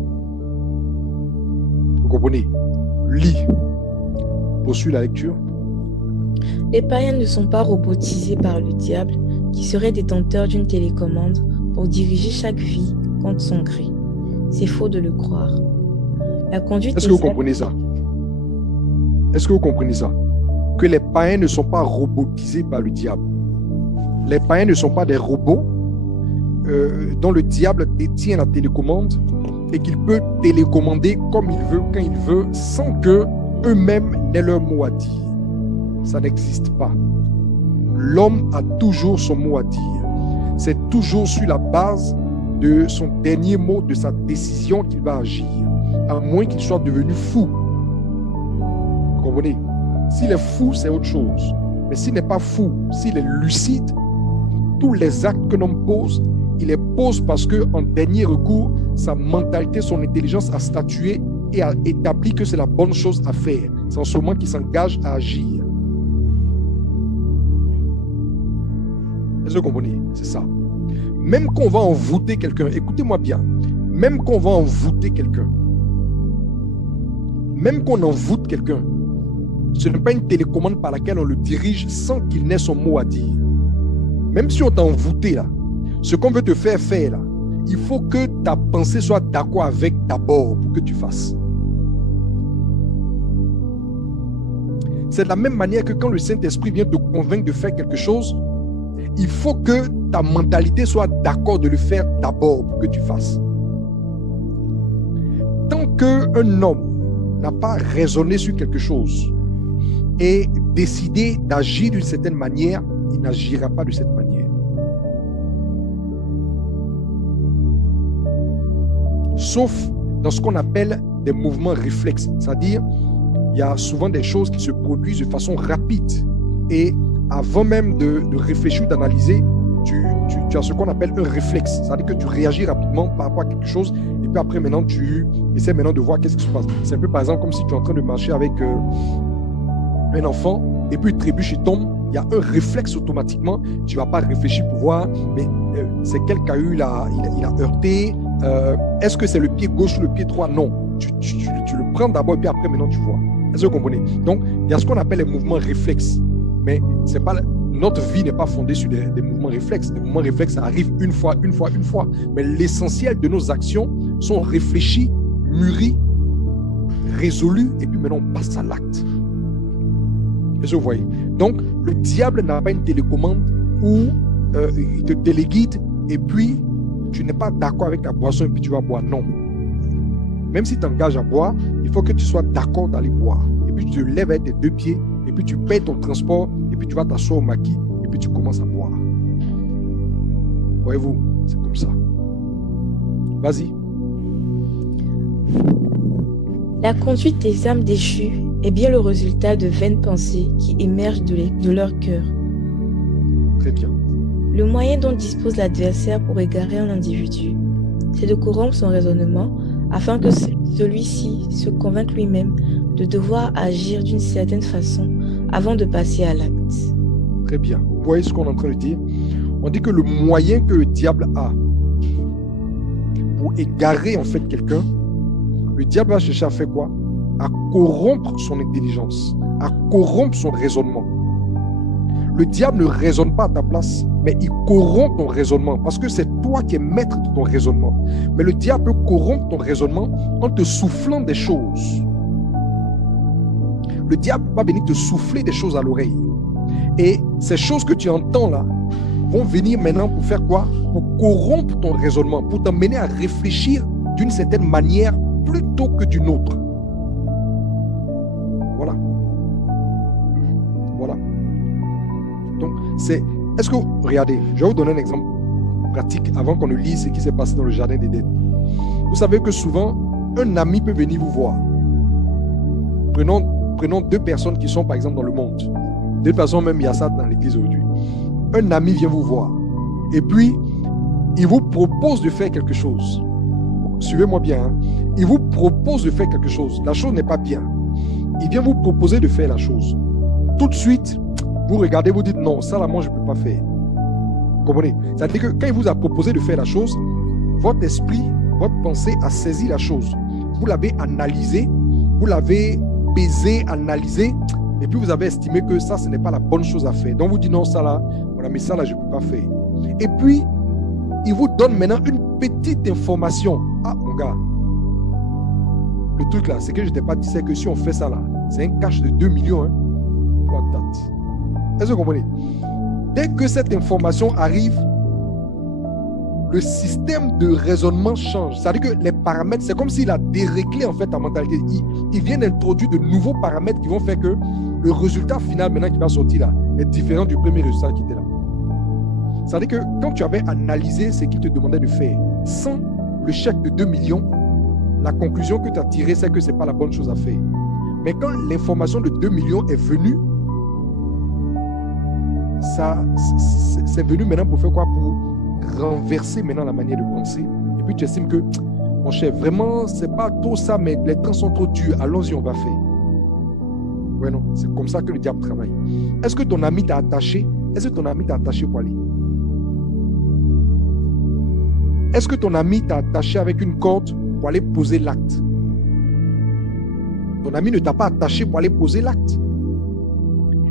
Vous comprenez? Lis. Poursuis la lecture. Les païens ne sont pas robotisés par le diable qui serait détenteur d'une télécommande pour diriger chaque vie contre son gré. C'est faux de le croire. La conduite Est-ce que vous comprenez ça? Est-ce que vous comprenez ça? Que les païens ne sont pas robotisés par le diable. Les païens ne sont pas des robots dont le diable détient la télécommande et qu'il peut télécommander comme il veut, quand il veut, sans que eux-mêmes n'aient leur mot à dire. Ça n'existe pas. L'homme a toujours son mot à dire. C'est toujours sur la base de son dernier mot, de sa décision qu'il va agir, à moins qu'il soit devenu fou. Vous comprenez? S'il est fou, c'est autre chose. Mais s'il n'est pas fou, s'il est lucide, tous les actes que l'homme pose, il les pose parce qu'en dernier recours, sa mentalité, son intelligence a statué et a établi que c'est la bonne chose à faire. C'est en ce moment qu'il s'engage à agir. Est-ce que vous comprenez? C'est ça. Même qu'on va envoûter quelqu'un, écoutez-moi bien, même qu'on va envoûter quelqu'un, même qu'on envoûte quelqu'un, ce n'est pas une télécommande par laquelle on le dirige sans qu'il n'ait son mot à dire. Même si on t'a envoûté là, ce qu'on veut te faire faire là, il faut que ta pensée soit d'accord avec d'abord pour que tu fasses. C'est de la même manière que quand le Saint-Esprit vient te convaincre de faire quelque chose, il faut que ta mentalité soit d'accord de le faire d'abord pour que tu fasses. Tant qu'un homme n'a pas raisonné sur quelque chose et décidé d'agir d'une certaine manière, il n'agira pas de cette manière. Sauf dans ce qu'on appelle des mouvements réflexes. C'est-à-dire, il y a souvent des choses qui se produisent de façon rapide. Et avant même de réfléchir, d'analyser, tu as ce qu'on appelle un réflexe. C'est-à-dire que tu réagis rapidement par rapport à quelque chose. Et puis après, maintenant, tu essaies maintenant de voir qu'est-ce qui se passe. C'est un peu, par exemple, comme si tu es en train de marcher avec un enfant. Et puis, il trébuche, il tombe. Il y a un réflexe automatiquement. Tu ne vas pas réfléchir pour voir. Mais c'est quel caillou il a heurté. Est-ce que c'est le pied gauche ou le pied droit? Non. Tu le prends d'abord et puis après, maintenant, tu vois. Est-ce que vous comprenez? Donc, il y a ce qu'on appelle les mouvements réflexes. Mais c'est pas, notre vie n'est pas fondée sur des mouvements réflexes. Les mouvements réflexes, ça arrive une fois. Mais l'essentiel de nos actions sont réfléchies, mûries, résolues, et puis maintenant, on passe à l'acte. Est-ce que vous voyez? Donc, le diable n'a pas une télécommande où il te téléguide et puis tu n'es pas d'accord avec la boisson et puis tu vas boire. Non. Même si tu t'engages à boire, il faut que tu sois d'accord d'aller boire. Et puis tu te lèves avec tes deux pieds, et puis tu payes ton transport, et puis tu vas t'asseoir au maquis, et puis tu commences à boire. Voyez-vous, c'est comme ça. Vas-y. La conduite des âmes déchues est bien le résultat de vaines pensées qui émergent de leur cœur. Très bien. Le moyen dont dispose l'adversaire pour égarer un individu, c'est de corrompre son raisonnement afin que celui-ci se convainque lui-même de devoir agir d'une certaine façon avant de passer à l'acte. Très bien. Vous voyez ce qu'on est en train de dire? On dit que le moyen que le diable a pour égarer en fait quelqu'un, le diable va chercher à faire quoi? À corrompre son intelligence, à corrompre son raisonnement. Le diable ne raisonne pas à ta place, mais il corrompt ton raisonnement parce que c'est toi qui es maître de ton raisonnement. Mais le diable peut corrompre ton raisonnement en te soufflant des choses. Le diable va venir te souffler des choses à l'oreille. Et ces choses que tu entends là vont venir maintenant pour faire quoi? Pour corrompre ton raisonnement, pour t'amener à réfléchir d'une certaine manière plutôt que d'une autre. Voilà. Voilà. Donc, est-ce que, regardez, je vais vous donner un exemple pratique avant qu'on ne lise ce qui s'est passé dans le jardin d'Éden. Vous savez que souvent, un ami peut venir vous voir. Prenons deux personnes qui sont par exemple dans le monde. Deux personnes, même il y a ça dans l'église aujourd'hui. Un ami vient vous voir et puis il vous propose de faire quelque chose. Suivez-moi bien. Hein? Il vous propose de faire quelque chose. La chose n'est pas bien. Il vient vous proposer de faire la chose. Tout de suite, vous regardez, vous dites non, ça là, moi je ne peux pas faire. Vous comprenez? C'est-à-dire que quand il vous a proposé de faire la chose, votre esprit, votre pensée a saisi la chose. Vous l'avez analysé, vous l'avez pesé, analysé, et puis vous avez estimé que ça, ce n'est pas la bonne chose à faire. Donc vous dites non, ça là, mon ami, ça là, je ne peux pas faire. Et puis, il vous donne maintenant une petite information. Ah, mon gars, le truc là, c'est que je ne t'ai pas dit, c'est que si on fait ça là, c'est un cash de 2 millions. Hein. Est-ce que vous comprenez? Dès que cette information arrive, le système de raisonnement change. C'est-à-dire que les paramètres, c'est comme s'il a déréglé en fait ta mentalité. Il vient d'introduire de nouveaux paramètres qui vont faire que le résultat final maintenant qui va sortir là est différent du premier résultat qui était là. C'est-à-dire que quand tu avais analysé ce qu'il te demandait de faire, sans le chèque de 2 millions, la conclusion que tu as tirée, c'est que ce n'est pas la bonne chose à faire. Mais quand l'information de 2 millions est venue, ça, c'est venu maintenant pour faire quoi? Pour renverser maintenant la manière de penser. Et puis tu estimes que, mon cher, vraiment, c'est pas trop ça, mais les temps sont trop durs. Allons-y, on va faire. Ouais, non, c'est comme ça que le diable travaille. Est-ce que ton ami t'a attaché? Est-ce que ton ami t'a attaché pour aller? Est-ce que ton ami t'a attaché avec une corde pour aller poser l'acte? Ton ami ne t'a pas attaché pour aller poser l'acte.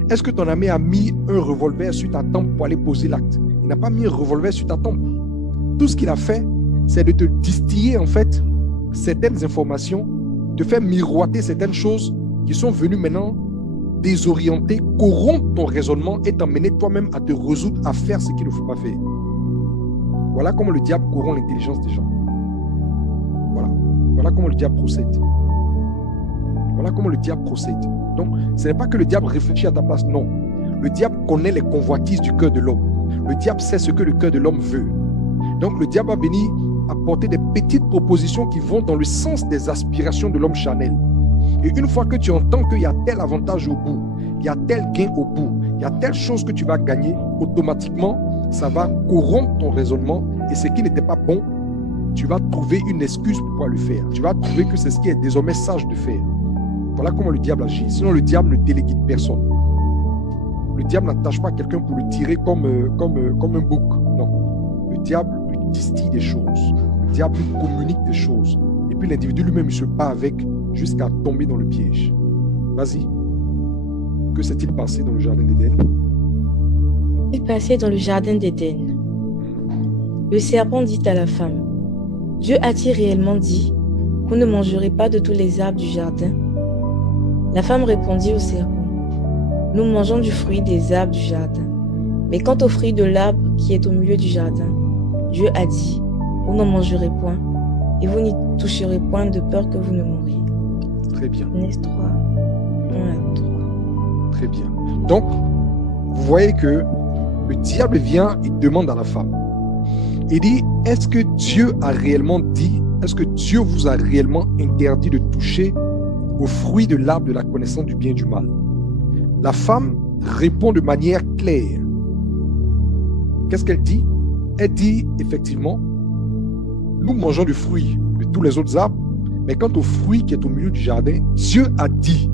Est-ce que ton ami a mis un revolver sur ta tempe pour aller poser l'acte? Il n'a pas mis un revolver sur ta tempe. Tout ce qu'il a fait, c'est de te distiller en fait certaines informations, de faire miroiter certaines choses qui sont venues maintenant désorienter, corrompre ton raisonnement et t'emmener toi-même à te résoudre à faire ce qu'il ne faut pas faire. Voilà comment le diable corrompt l'intelligence des gens. Voilà comment le diable procède. comment le diable procède. Donc, ce n'est pas que le diable réfléchit à ta place, non. Le diable connaît les convoitises du cœur de l'homme. Le diable sait ce que le cœur de l'homme veut. Donc, le diable va venir apporter des petites propositions qui vont dans le sens des aspirations de l'homme charnel. Et une fois que tu entends qu'il y a tel avantage au bout, il y a tel gain au bout, il y a telle chose que tu vas gagner, automatiquement, ça va corrompre ton raisonnement. Et ce qui n'était pas bon, tu vas trouver une excuse pour pouvoir le faire. Tu vas trouver que c'est ce qui est désormais sage de faire. Voilà comment le diable agit. Sinon, le diable ne téléguide personne. Le diable n'attache pas quelqu'un pour le tirer comme un bouc. Non. Le diable lui distille des choses. Le diable lui communique des choses. Et puis l'individu lui-même se bat avec jusqu'à tomber dans le piège. Vas-y. Que s'est-il passé dans le jardin d'Éden? Il passait dans le jardin d'Éden. Le serpent dit à la femme, « Dieu a-t-il réellement dit, vous ne mangerez pas de tous les arbres du jardin ?» La femme répondit au serpent, « Nous mangeons du fruit des arbres du jardin. Mais quant au fruit de l'arbre qui est au milieu du jardin, Dieu a dit, vous n'en mangerez point, et vous n'y toucherez point de peur que vous ne mouriez. » Très bien. Genèse 3, 1 à 3. Très bien. Donc, vous voyez que le diable vient et demande à la femme. Il dit, est-ce que Dieu a réellement dit, est-ce que Dieu vous a réellement interdit de toucher au fruit de l'arbre de la connaissance du bien et du mal? La femme répond de manière claire. Qu'est-ce qu'elle dit? Elle dit effectivement, nous mangeons du fruit de tous les autres arbres, mais quant au fruit qui est au milieu du jardin, Dieu a dit,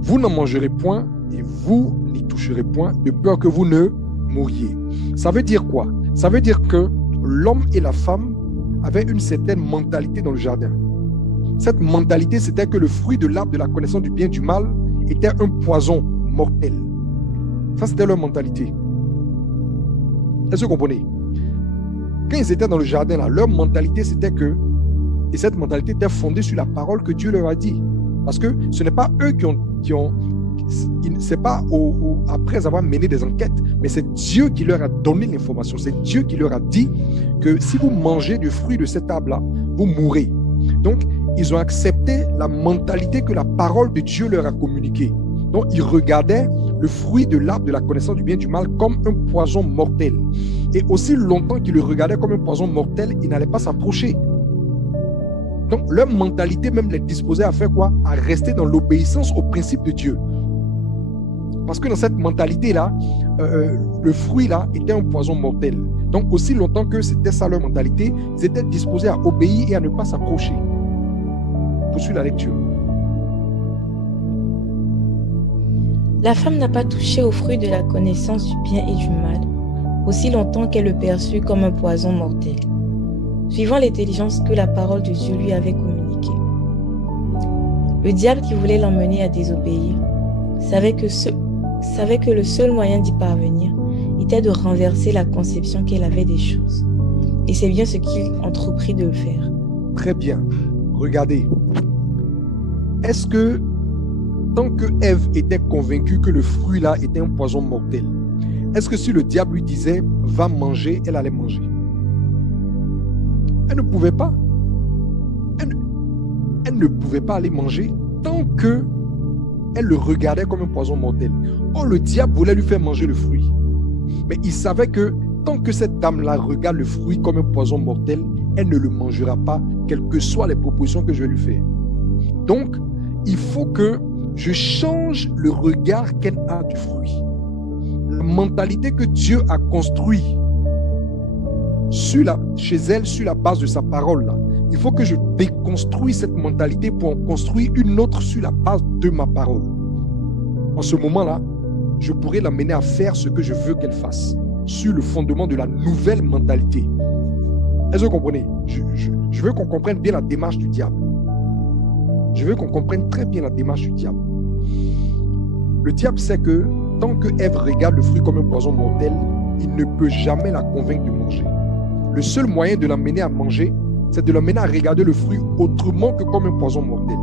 vous n'en mangerez point et vous n'y toucherez point de peur que vous ne mouriez. Ça veut dire quoi? Ça veut dire que l'homme et la femme avaient une certaine mentalité dans le jardin. Cette mentalité, c'était que le fruit de l'arbre de la connaissance du bien et du mal était un poison mortel. Ça, c'était leur mentalité. Est-ce que vous comprenez? Quand ils étaient dans le jardin, là, leur mentalité, c'était que, et cette mentalité était fondée sur la parole que Dieu leur a dit. Parce que ce n'est pas eux c'est pas après avoir mené des enquêtes, mais c'est Dieu qui leur a donné l'information. C'est Dieu qui leur a dit que si vous mangez du fruit de cet arbre-là, vous mourrez. Donc, ils ont accepté la mentalité que la parole de Dieu leur a communiquée. Donc, ils regardaient le fruit de l'arbre de la connaissance du bien et du mal comme un poison mortel. Et aussi longtemps qu'ils le regardaient comme un poison mortel, ils n'allaient pas s'approcher. Donc, leur mentalité même les disposait à faire quoi? À rester dans l'obéissance au principe de Dieu. Parce que dans cette mentalité-là, le fruit-là était un poison mortel. Donc, aussi longtemps que c'était ça leur mentalité, ils étaient disposés à obéir et à ne pas s'approcher. Poursuis la lecture. La femme n'a pas touché au fruit de la connaissance du bien et du mal, aussi longtemps qu'elle le perçut comme un poison mortel, suivant l'intelligence que la parole de Dieu lui avait communiquée. Le diable qui voulait l'emmener à désobéir savait que le seul moyen d'y parvenir était de renverser la conception qu'elle avait des choses. Et c'est bien ce qu'il entreprit de le faire. Très bien. Regardez. Est-ce que, tant que Ève était convaincue que le fruit là était un poison mortel, est-ce que si le diable lui disait « va manger », elle allait manger? Elle ne pouvait pas. Elle ne pouvait pas aller manger tant que elle le regardait comme un poison mortel. Oh, le diable voulait lui faire manger le fruit. Mais il savait que tant que cette dame-là regarde le fruit comme un poison mortel, elle ne le mangera pas, quelles que soient les propositions que je vais lui faire. Donc, il faut que je change le regard qu'elle a du fruit. La mentalité que Dieu a construite chez elle, sur la base de sa parole, là. Il faut que je déconstruise cette mentalité pour en construire une autre sur la base de ma parole. En ce moment-là, je pourrais l'amener à faire ce que je veux qu'elle fasse, sur le fondement de la nouvelle mentalité. Est-ce que vous comprenez? Je veux qu'on comprenne bien la démarche du diable. Je veux qu'on comprenne très bien la démarche du diable. Le diable sait que tant que Ève regarde le fruit comme un poison mortel, il ne peut jamais la convaincre de manger. Le seul moyen de l'amener à manger, c'est de l'amener à regarder le fruit autrement que comme un poison mortel.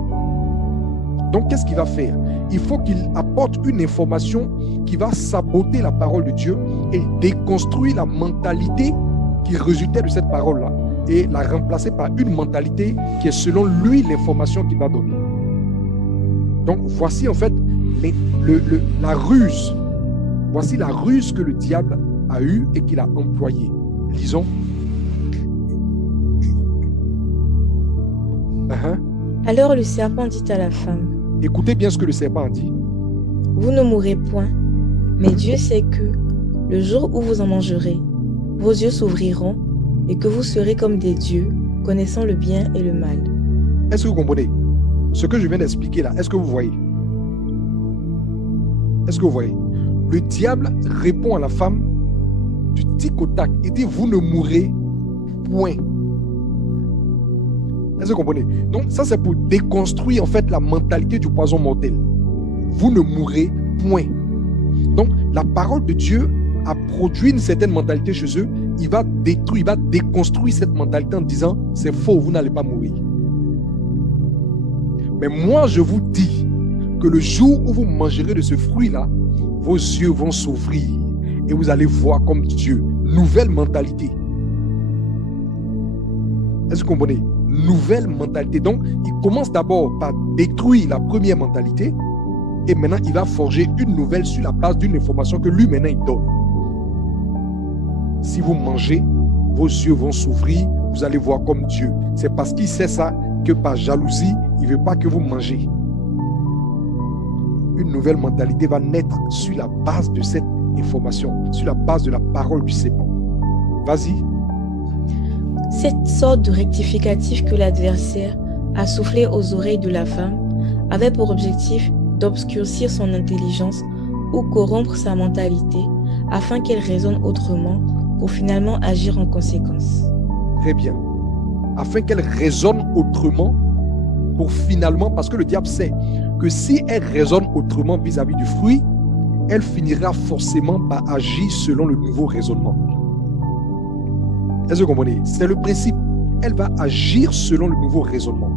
Donc, qu'est-ce qu'il va faire? Il faut qu'il apporte une information qui va saboter la parole de Dieu et déconstruire la mentalité qui résultait de cette parole-là et la remplacer par une mentalité qui est selon lui l'information qu'il va donner. Donc, voici en fait la ruse. Voici la ruse que le diable a eue et qu'il a employée. Lisons. Alors le serpent dit à la femme, écoutez bien ce que le serpent a dit. vous ne mourrez point, mais Dieu sait que le jour où vous en mangerez, vos yeux s'ouvriront et que vous serez comme des dieux, connaissant le bien et le mal. Est-ce que vous comprenez ce que je viens d'expliquer là? Est-ce que vous voyez? Est-ce que vous voyez? Le diable répond à la femme du tic au tac. Il dit, vous ne mourrez point. Est-ce que vous comprenez? Donc, ça, c'est pour déconstruire en fait la mentalité du poison mortel. Vous ne mourrez point. Donc, la parole de Dieu a produit une certaine mentalité chez eux. Il va détruire, il va déconstruire cette mentalité en disant, c'est faux, vous n'allez pas mourir. Mais moi, je vous dis que le jour où vous mangerez de ce fruit-là, vos yeux vont s'ouvrir et vous allez voir comme Dieu. Nouvelle mentalité. Est-ce que vous comprenez? Nouvelle mentalité. Donc, il commence d'abord par détruire la première mentalité et maintenant, il va forger une nouvelle sur la base d'une information que lui, maintenant, il donne. Si vous mangez, vos yeux vont s'ouvrir, vous allez voir comme Dieu. C'est parce qu'il sait ça que par jalousie, il ne veut pas que vous mangez. Une nouvelle mentalité va naître sur la base de cette information, sur la base de la parole du serpent. Vas-y. Cette sorte de rectificatif que l'adversaire a soufflé aux oreilles de la femme avait pour objectif d'obscurcir son intelligence ou corrompre sa mentalité afin qu'elle raisonne autrement pour finalement agir en conséquence. Très bien. Afin qu'elle raisonne autrement pour finalement, parce que le diable sait que si elle raisonne autrement vis-à-vis du fruit, elle finira forcément par agir selon le nouveau raisonnement. Est-ce que vous comprenez? C'est le principe. Elle va agir selon le nouveau raisonnement.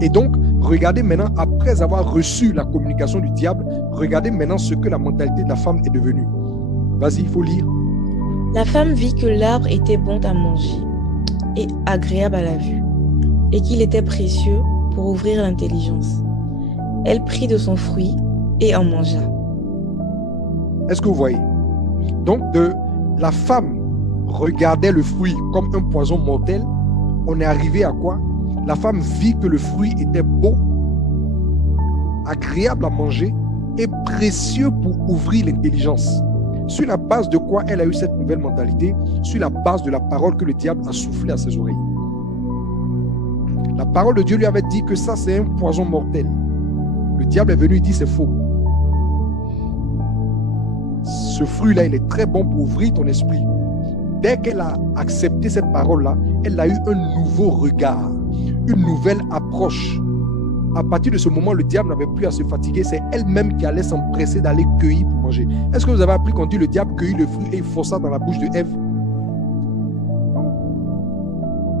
Et donc, regardez maintenant, après avoir reçu la communication du diable, regardez maintenant ce que la mentalité de la femme est devenue. Vas-y, il faut lire. La femme vit que l'arbre était bon à manger et agréable à la vue, et qu'il était précieux pour ouvrir l'intelligence. Elle prit de son fruit et en mangea. Est-ce que vous voyez? Donc, la femme regardait le fruit comme un poison mortel. On est arrivé à quoi? La femme vit que le fruit était beau, agréable à manger et précieux pour ouvrir l'intelligence. Sur la base de quoi elle a eu cette nouvelle mentalité? Sur la base de la parole que le diable a soufflé à ses oreilles. La parole de Dieu lui avait dit que ça, c'est un poison mortel. Le diable est venu et dit, c'est faux. Ce fruit-là, il est très bon pour ouvrir ton esprit. Dès qu'elle a accepté cette parole-là, elle a eu un nouveau regard, une nouvelle approche. À partir de ce moment, le diable n'avait plus à se fatiguer. C'est elle-même qui allait s'empresser d'aller cueillir pour manger. Est-ce que vous avez appris qu'on dit le diable cueillit le fruit et il força dans la bouche de Ève?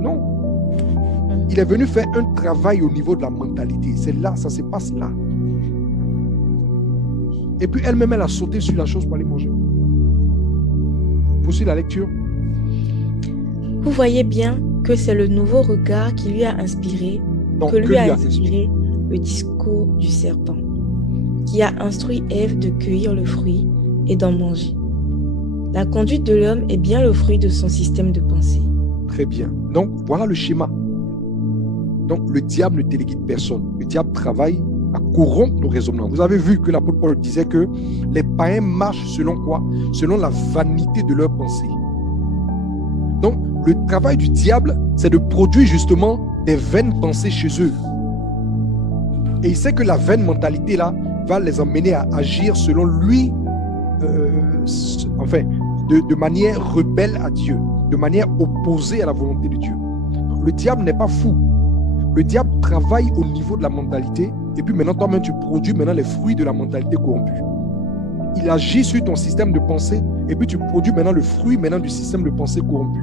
Non. Il est venu faire un travail au niveau de la mentalité. C'est là, ça se passe là. Et puis elle-même, elle a sauté sur la chose pour aller manger. Poursuis la lecture. Vous voyez bien que c'est le nouveau regard qui lui a inspiré, le discours du serpent, qui a instruit Ève de cueillir le fruit et d'en manger. La conduite de l'homme est bien le fruit de son système de pensée. Très bien. Donc, voilà le schéma. Donc, le diable ne téléguide personne. Le diable travaille à corrompre nos raisonnements. Vous avez vu que l'apôtre Paul disait que les païens marchent selon quoi? Selon la vanité de leurs pensées. Donc, le travail du diable, c'est de produire justement des vaines pensées chez eux. Et il sait que la vaine mentalité là va les emmener à agir selon lui, de manière rebelle à Dieu, de manière opposée à la volonté de Dieu. Donc, le diable n'est pas fou. Le diable travaille au niveau de la mentalité et puis maintenant toi-même tu produis maintenant les fruits de la mentalité corrompue. Il agit sur ton système de pensée et puis tu produis maintenant le fruit maintenant du système de pensée corrompu.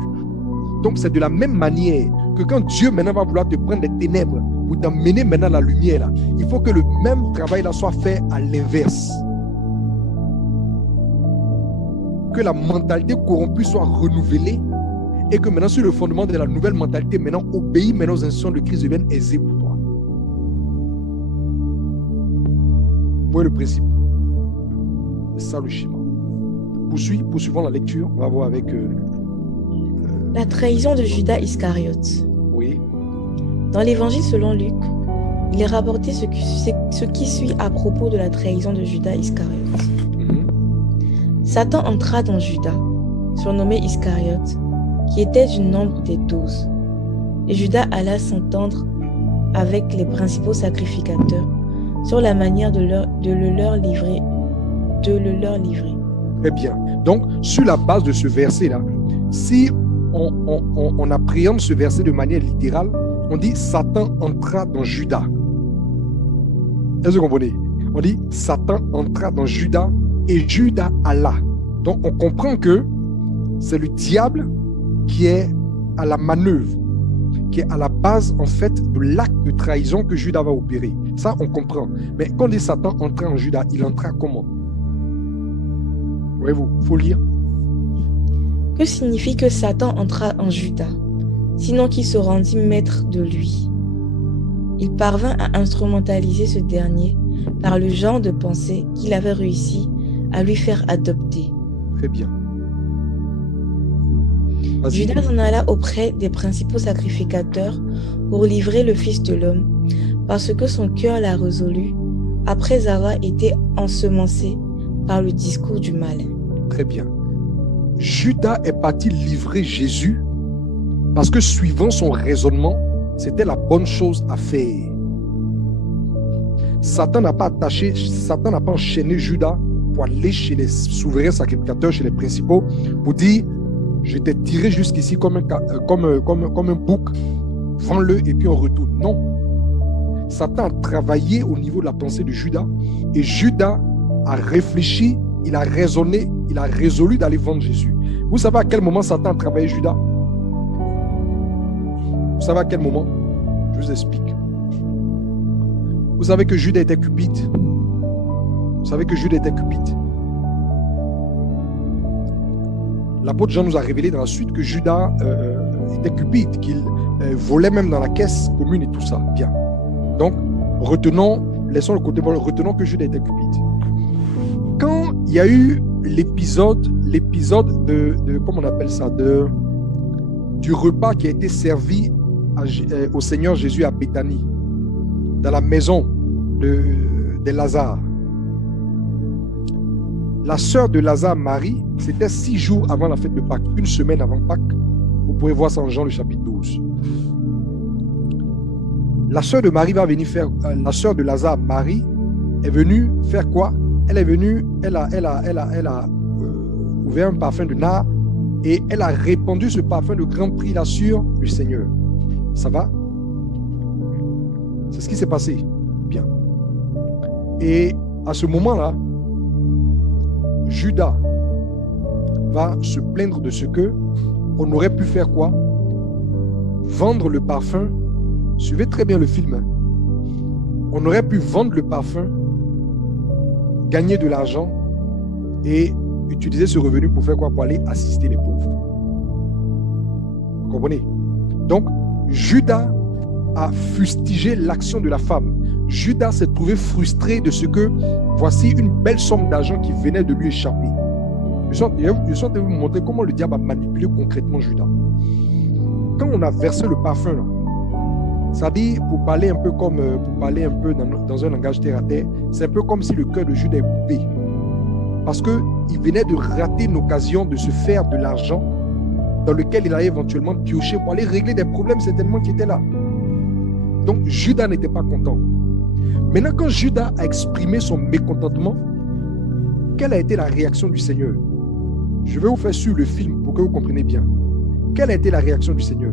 Donc c'est de la même manière que quand Dieu maintenant va vouloir te prendre des ténèbres pour t'emmener maintenant la lumière là, il faut que le même travail là soit fait à l'inverse. Que la mentalité corrompue soit renouvelée et que maintenant sur le fondement de la nouvelle mentalité, maintenant obéis maintenant aux instructions de Christ deviennent aisées pour toi. voyez le principe? C'est ça le schéma. Poursuivons la lecture. On va voir avec... La trahison de Judas Iscariote. oui. Dans l'évangile selon Luc, il est rapporté ce qui suit à propos de la trahison de Judas Iscariote. Satan entra dans Judas, surnommé Iscariote, qui était du nombre des 12. Et Judas alla s'entendre avec les principaux sacrificateurs sur la manière de le leur livrer. Très bien. Donc, sur la base de ce verset-là, si on appréhende ce verset de manière littérale, on dit Satan entra dans Judas. Est-ce que vous comprenez? On dit Satan entra dans Judas et Judas alla. Donc, on comprend que c'est le diable qui est à la manœuvre, qui est à la base, en fait, de l'acte de trahison que Judas va opérer. Ça, on comprend. Mais quand on dit Satan entra en Judas, il entra comment? Voyez-vous, il faut lire. Que signifie que Satan entra en Judas, sinon qu'il se rendit maître de lui? Il parvint à instrumentaliser ce dernier par le genre de pensée qu'il avait réussi à lui faire adopter. Très bien. Judas en alla auprès des principaux sacrificateurs pour livrer le Fils de l'homme, parce que son cœur l'a résolu, après avoir été ensemencé par le discours du mal. Très bien. Judas est parti livrer Jésus parce que suivant son raisonnement, c'était la bonne chose à faire. Satan n'a pas enchaîné Judas pour aller chez les souverains sacrificateurs, chez les principaux, pour dire je t'ai tiré jusqu'ici comme un bouc, vends-le et puis on retourne. Non. Satan a travaillé au niveau de la pensée de Judas et Judas a réfléchi, il a raisonné, il a résolu d'aller vendre Jésus. Vous savez à quel moment Satan a travaillé Judas? Vous savez à quel moment? Je vous explique. Vous savez que Judas était cupide. Vous savez que Judas était cupide. L'apôtre Jean nous a révélé dans la suite que Judas était cupide, qu'il volait même dans la caisse commune et tout ça. Bien. Donc, laissons le côté bon, retenons que Judas était cupide. Quand il y a eu l'épisode de comment on appelle ça, du repas qui a été servi au Seigneur Jésus à Béthanie, dans la maison de Lazare. La sœur de Lazare, Marie, c'était 6 jours avant la fête de Pâques, une semaine avant Pâques. Vous pouvez voir ça en Jean le chapitre 12. La sœur de Marie va venir faire, la sœur de Lazare, Marie, est venue faire quoi? Elle est venue, elle a ouvert un parfum de nard et elle a répandu ce parfum de grand prix là sur le Seigneur. Ça va? C'est ce qui s'est passé. Bien. Et à ce moment-là, Judas va se plaindre de ce que on aurait pu faire quoi? Vendre le parfum. Suivez très bien le film. On aurait pu vendre le parfum, gagner de l'argent et utiliser ce revenu pour faire quoi? Pour aller assister les pauvres. Vous comprenez? Donc, Judas a fustigé l'action de la femme. Judas s'est trouvé frustré de ce que voici une belle somme d'argent qui venait de lui échapper. Je suis en train de vous montrer comment le diable a manipulé concrètement Judas. Quand on a versé le parfum là, ça dit, pour parler un peu dans un langage terre à terre, c'est un peu comme si le cœur de Judas est coupé. Parce qu'il venait de rater une occasion de se faire de l'argent dans lequel il allait éventuellement piocher pour aller régler des problèmes certainement qui étaient là. Donc Judas n'était pas content. Maintenant, quand Judas a exprimé son mécontentement, quelle a été la réaction du Seigneur? Je vais vous faire suivre le film pour que vous compreniez bien. Quelle a été la réaction du Seigneur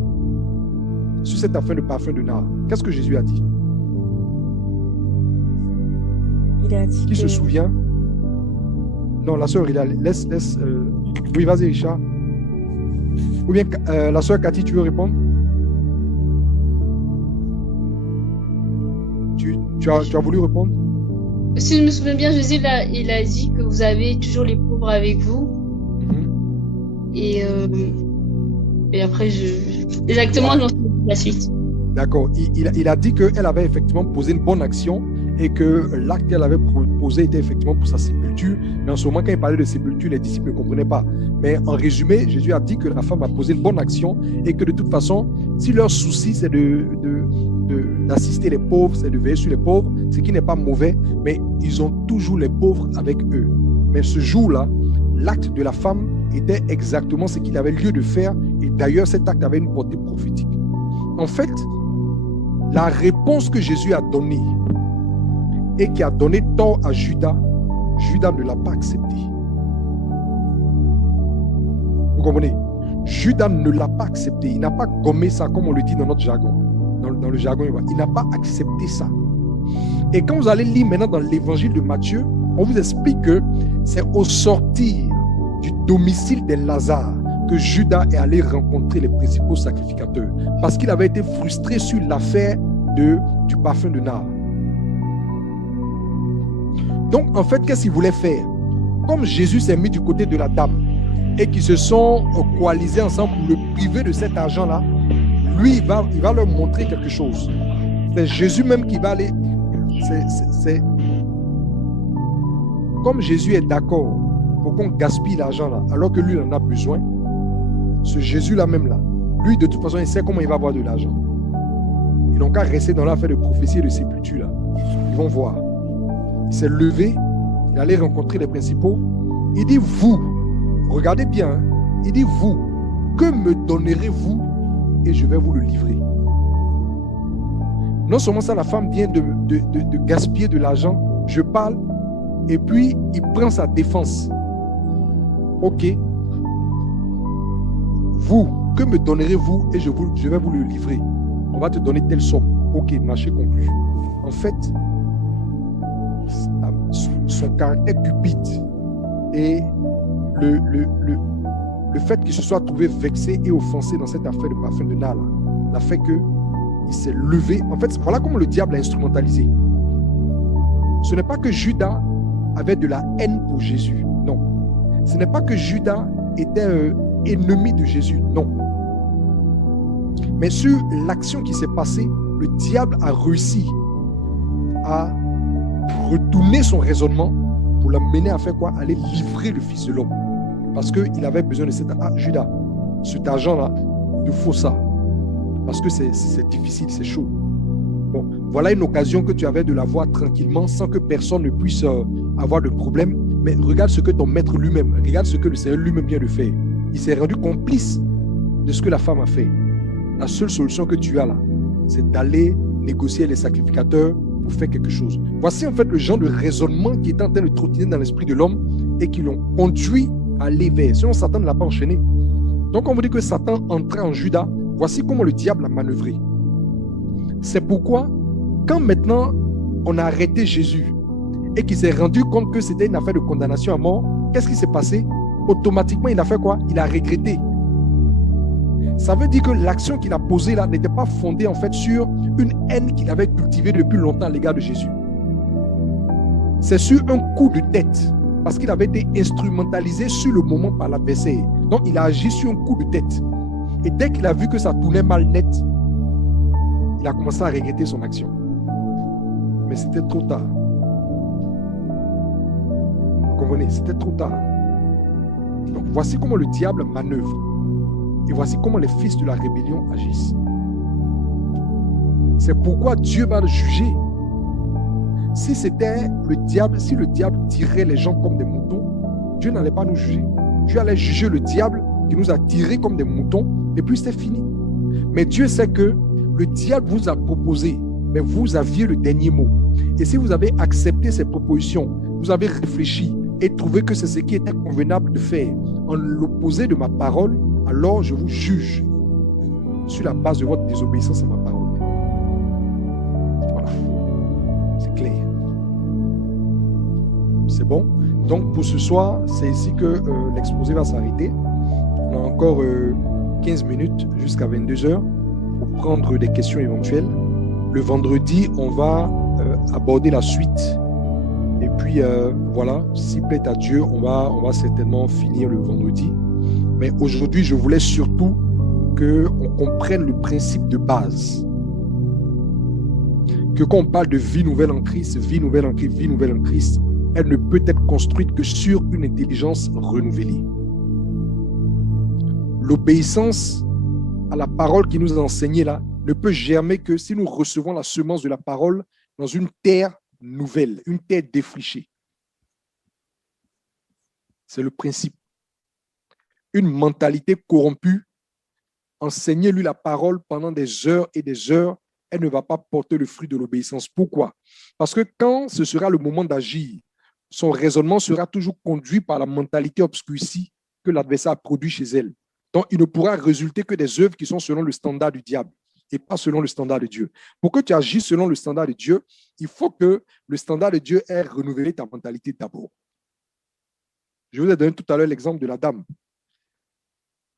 sur cette affaire de parfum de nard? Qu'est-ce que Jésus a dit? Il a dit Qui se souvient? Non, la sœur, laisse. Oui, vas-y, Richard. Ou bien la sœur Cathy, tu veux répondre? Tu as voulu répondre? Si je me souviens bien, Jésus, il a dit que vous avez toujours les pauvres avec vous. Et après, exactement, je m'en souviens de la suite. D'accord. Il a dit qu'elle avait effectivement posé une bonne action et que l'acte qu'elle avait posé était effectivement pour sa sépulture. Mais en ce moment, quand il parlait de sépulture, les disciples ne comprenaient pas. Mais en résumé, Jésus a dit que la femme a posé une bonne action et que de toute façon, si leur souci c'est d'assister les pauvres, c'est de veiller sur les pauvres, ce qui n'est pas mauvais, mais ils ont toujours les pauvres avec eux. Mais ce jour-là, l'acte de la femme était exactement ce qu'il avait lieu de faire, et d'ailleurs cet acte avait une portée prophétique. En fait, la réponse que Jésus a donnée et qui a donné tort à Judas, Judas ne l'a pas accepté. Vous comprenez? Judas ne l'a pas accepté. Il n'a pas gommé ça, comme on le dit dans notre jargon. Dans le jargon, il n'a pas accepté ça. Et quand vous allez lire maintenant dans l'évangile de Matthieu, on vous explique que c'est au sortir du domicile de Lazare que Judas est allé rencontrer les principaux sacrificateurs parce qu'il avait été frustré sur l'affaire du parfum de nard. Donc, en fait, qu'est-ce qu'il voulait faire? Comme Jésus s'est mis du côté de la dame et qu'ils se sont coalisés ensemble pour le priver de cet argent-là, lui, il va leur montrer quelque chose. C'est Jésus même qui va aller. Comme Jésus est d'accord pour qu'on gaspille l'argent là, alors que lui, il en a besoin, ce Jésus-là même là, lui, de toute façon, il sait comment il va avoir de l'argent. Ils n'ont qu'à rester dans l'affaire de prophétie et de sépulture là. Ils vont voir. Il s'est levé, il allait rencontrer les principaux. Il dit, vous, regardez bien, hein, il dit, vous, que me donnerez-vous et je vais vous le livrer. Non seulement ça, la femme vient de gaspiller de l'argent, je parle, et puis il prend sa défense. Ok. Vous, que me donnerez-vous et je vais vous le livrer. On va te donner telle somme. Ok, marché conclu. En fait, son caractère cupide et le fait qu'il se soit trouvé vexé et offensé dans cette affaire de parfum de nard l'a fait qu'il s'est levé. En fait, voilà comment le diable a instrumentalisé. Ce n'est pas que Judas avait de la haine pour Jésus, non. Ce n'est pas que Judas était ennemi de Jésus, non. Mais sur l'action qui s'est passée, le diable a réussi à retourner son raisonnement pour l'amener à faire quoi? Aller livrer le Fils de l'homme. Parce qu'il avait besoin de cet argent. Ah, Judas, cet argent-là, il faut ça. Parce que c'est difficile, c'est chaud. Bon, voilà une occasion que tu avais de l'avoir tranquillement sans que personne ne puisse avoir de problème. Mais regarde ce que ton maître lui-même, regarde ce que le Seigneur lui-même vient de faire. Il s'est rendu complice de ce que la femme a fait. La seule solution que tu as là, c'est d'aller négocier les sacrificateurs pour faire quelque chose. Voici en fait le genre de raisonnement qui est en train de trottiner dans l'esprit de l'homme et qui l'ont conduit à aller vers. Sinon, Satan ne l'a pas enchaîné. Donc, on vous dit que Satan entrait en Judas. Voici comment le diable a manœuvré. C'est pourquoi, quand maintenant on a arrêté Jésus et qu'il s'est rendu compte que c'était une affaire de condamnation à mort, qu'est-ce qui s'est passé? Automatiquement, il a fait quoi? Il a regretté. Ça veut dire que l'action qu'il a posée là n'était pas fondée en fait sur une haine qu'il avait cultivée depuis longtemps à l'égard de Jésus. C'est sur un coup de tête, parce qu'il avait été instrumentalisé sur le moment par l'adversaire. Donc il a agi sur un coup de tête. Et dès qu'il a vu que ça tournait mal net, il a commencé à regretter son action. Mais c'était trop tard. Vous comprenez? C'était trop tard. Donc voici comment le diable manœuvre. Et voici comment les fils de la rébellion agissent. C'est pourquoi Dieu va le juger. Si c'était le diable, si le diable tirait les gens comme des moutons, Dieu n'allait pas nous juger. Dieu allait juger le diable qui nous a tirés comme des moutons et puis c'était fini. Mais Dieu sait que le diable vous a proposé, mais vous aviez le dernier mot. Et si vous avez accepté ces propositions, vous avez réfléchi et trouvé que c'est ce qui était convenable de faire en l'opposé de ma parole, alors je vous juge sur la base de votre désobéissance à ma parole. Voilà. C'est clair. C'est bon? Donc pour ce soir, c'est ici que l'exposé va s'arrêter. On a encore 15 minutes jusqu'à 22h pour prendre des questions éventuelles. Le vendredi, on va aborder la suite. Et puis voilà, s'il plaît à Dieu, on va certainement finir le vendredi. Mais aujourd'hui, je voulais surtout qu'on comprenne le principe de base. que quand on parle de vie nouvelle en Christ, vie nouvelle en Christ, vie nouvelle en Christ, elle ne peut être construite que sur une intelligence renouvelée. L'obéissance à la parole qui nous a enseigné là ne peut germer que si nous recevons la semence de la parole dans une terre nouvelle, une terre défrichée. C'est le principe. Une mentalité corrompue, enseignez-lui la parole pendant des heures et des heures, elle ne va pas porter le fruit de l'obéissance. Pourquoi? Parce que quand ce sera le moment d'agir, son raisonnement sera toujours conduit par la mentalité obscurcie que l'adversaire a produit chez elle. Donc, il ne pourra résulter que des œuvres qui sont selon le standard du diable et pas selon le standard de Dieu. Pour que tu agisses selon le standard de Dieu, il faut que le standard de Dieu ait renouvelé ta mentalité d'abord. Je vous ai donné tout à l'heure l'exemple de la dame.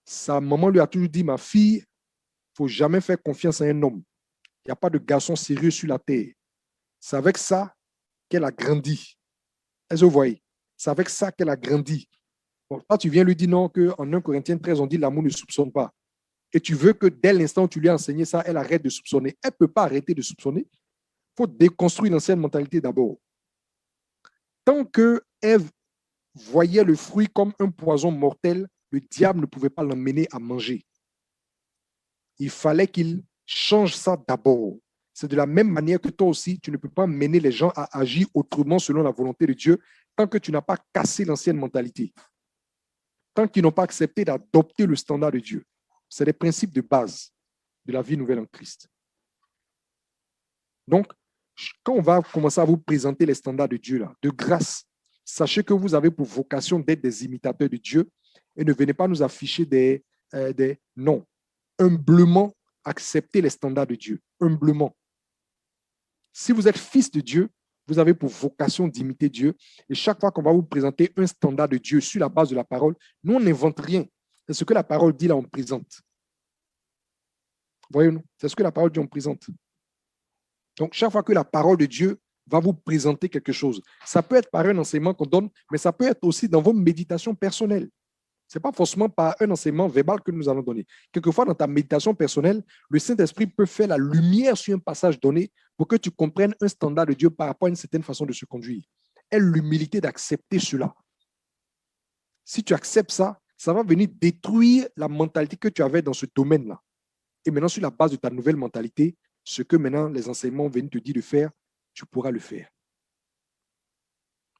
Sa maman lui a toujours dit, ma fille, il ne faut jamais faire confiance à un homme. Il n'y a pas de garçon sérieux sur la terre. C'est avec ça qu'elle a grandi. Est-ce que vous voyez? C'est avec ça qu'elle a grandi. Bon, toi, tu viens lui dire non, qu'en 1 Corinthiens 13, on dit l'amour ne soupçonne pas. Et tu veux que dès l'instant où tu lui as enseigné ça, elle arrête de soupçonner. Elle ne peut pas arrêter de soupçonner. Il faut déconstruire l'ancienne mentalité d'abord. Tant que Ève voyait le fruit comme un poison mortel, le diable ne pouvait pas l'emmener à manger. Il fallait qu'il change ça d'abord. C'est de la même manière que toi aussi, tu ne peux pas mener les gens à agir autrement selon la volonté de Dieu tant que tu n'as pas cassé l'ancienne mentalité. Tant qu'ils n'ont pas accepté d'adopter le standard de Dieu. C'est les principes de base de la vie nouvelle en Christ. Donc, quand on va commencer à vous présenter les standards de Dieu, là, de grâce, sachez que vous avez pour vocation d'être des imitateurs de Dieu et ne venez pas nous afficher des non. Humblement, acceptez les standards de Dieu. Humblement. Si vous êtes fils de Dieu, vous avez pour vocation d'imiter Dieu. Et chaque fois qu'on va vous présenter un standard de Dieu sur la base de la parole, nous, on n'invente rien. C'est ce que la parole dit là, on présente. Voyez-nous, c'est ce que la parole dit, on présente. Donc, chaque fois que la parole de Dieu va vous présenter quelque chose, ça peut être par un enseignement qu'on donne, mais ça peut être aussi dans vos méditations personnelles. Ce n'est pas forcément par un enseignement verbal que nous allons donner. Quelquefois, dans ta méditation personnelle, le Saint-Esprit peut faire la lumière sur un passage donné pour que tu comprennes un standard de Dieu par rapport à une certaine façon de se conduire. Aie l'humilité d'accepter cela. Si tu acceptes ça, ça va venir détruire la mentalité que tu avais dans ce domaine-là. Et maintenant, sur la base de ta nouvelle mentalité, ce que maintenant les enseignements viennent te dire de faire, tu pourras le faire.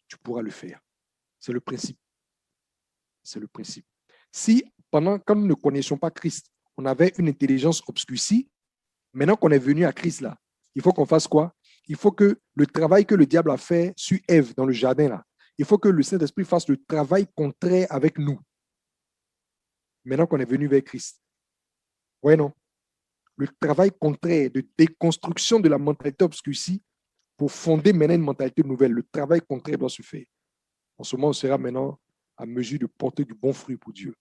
Tu pourras le faire. C'est le principe. C'est le principe. Si, quand nous ne connaissions pas Christ, on avait une intelligence obscurcie, maintenant qu'on est venu à Christ, là, il faut qu'on fasse quoi? Il faut que le travail que le diable a fait sur Ève dans le jardin, là, il faut que le Saint-Esprit fasse le travail contraire avec nous. Maintenant qu'on est venu vers Christ. Oui, non? Le travail contraire de déconstruction de la mentalité obscurcie pour fonder maintenant une mentalité nouvelle. Le travail contraire doit se faire. En ce moment, on sera maintenant à mesure de porter du bon fruit pour Dieu.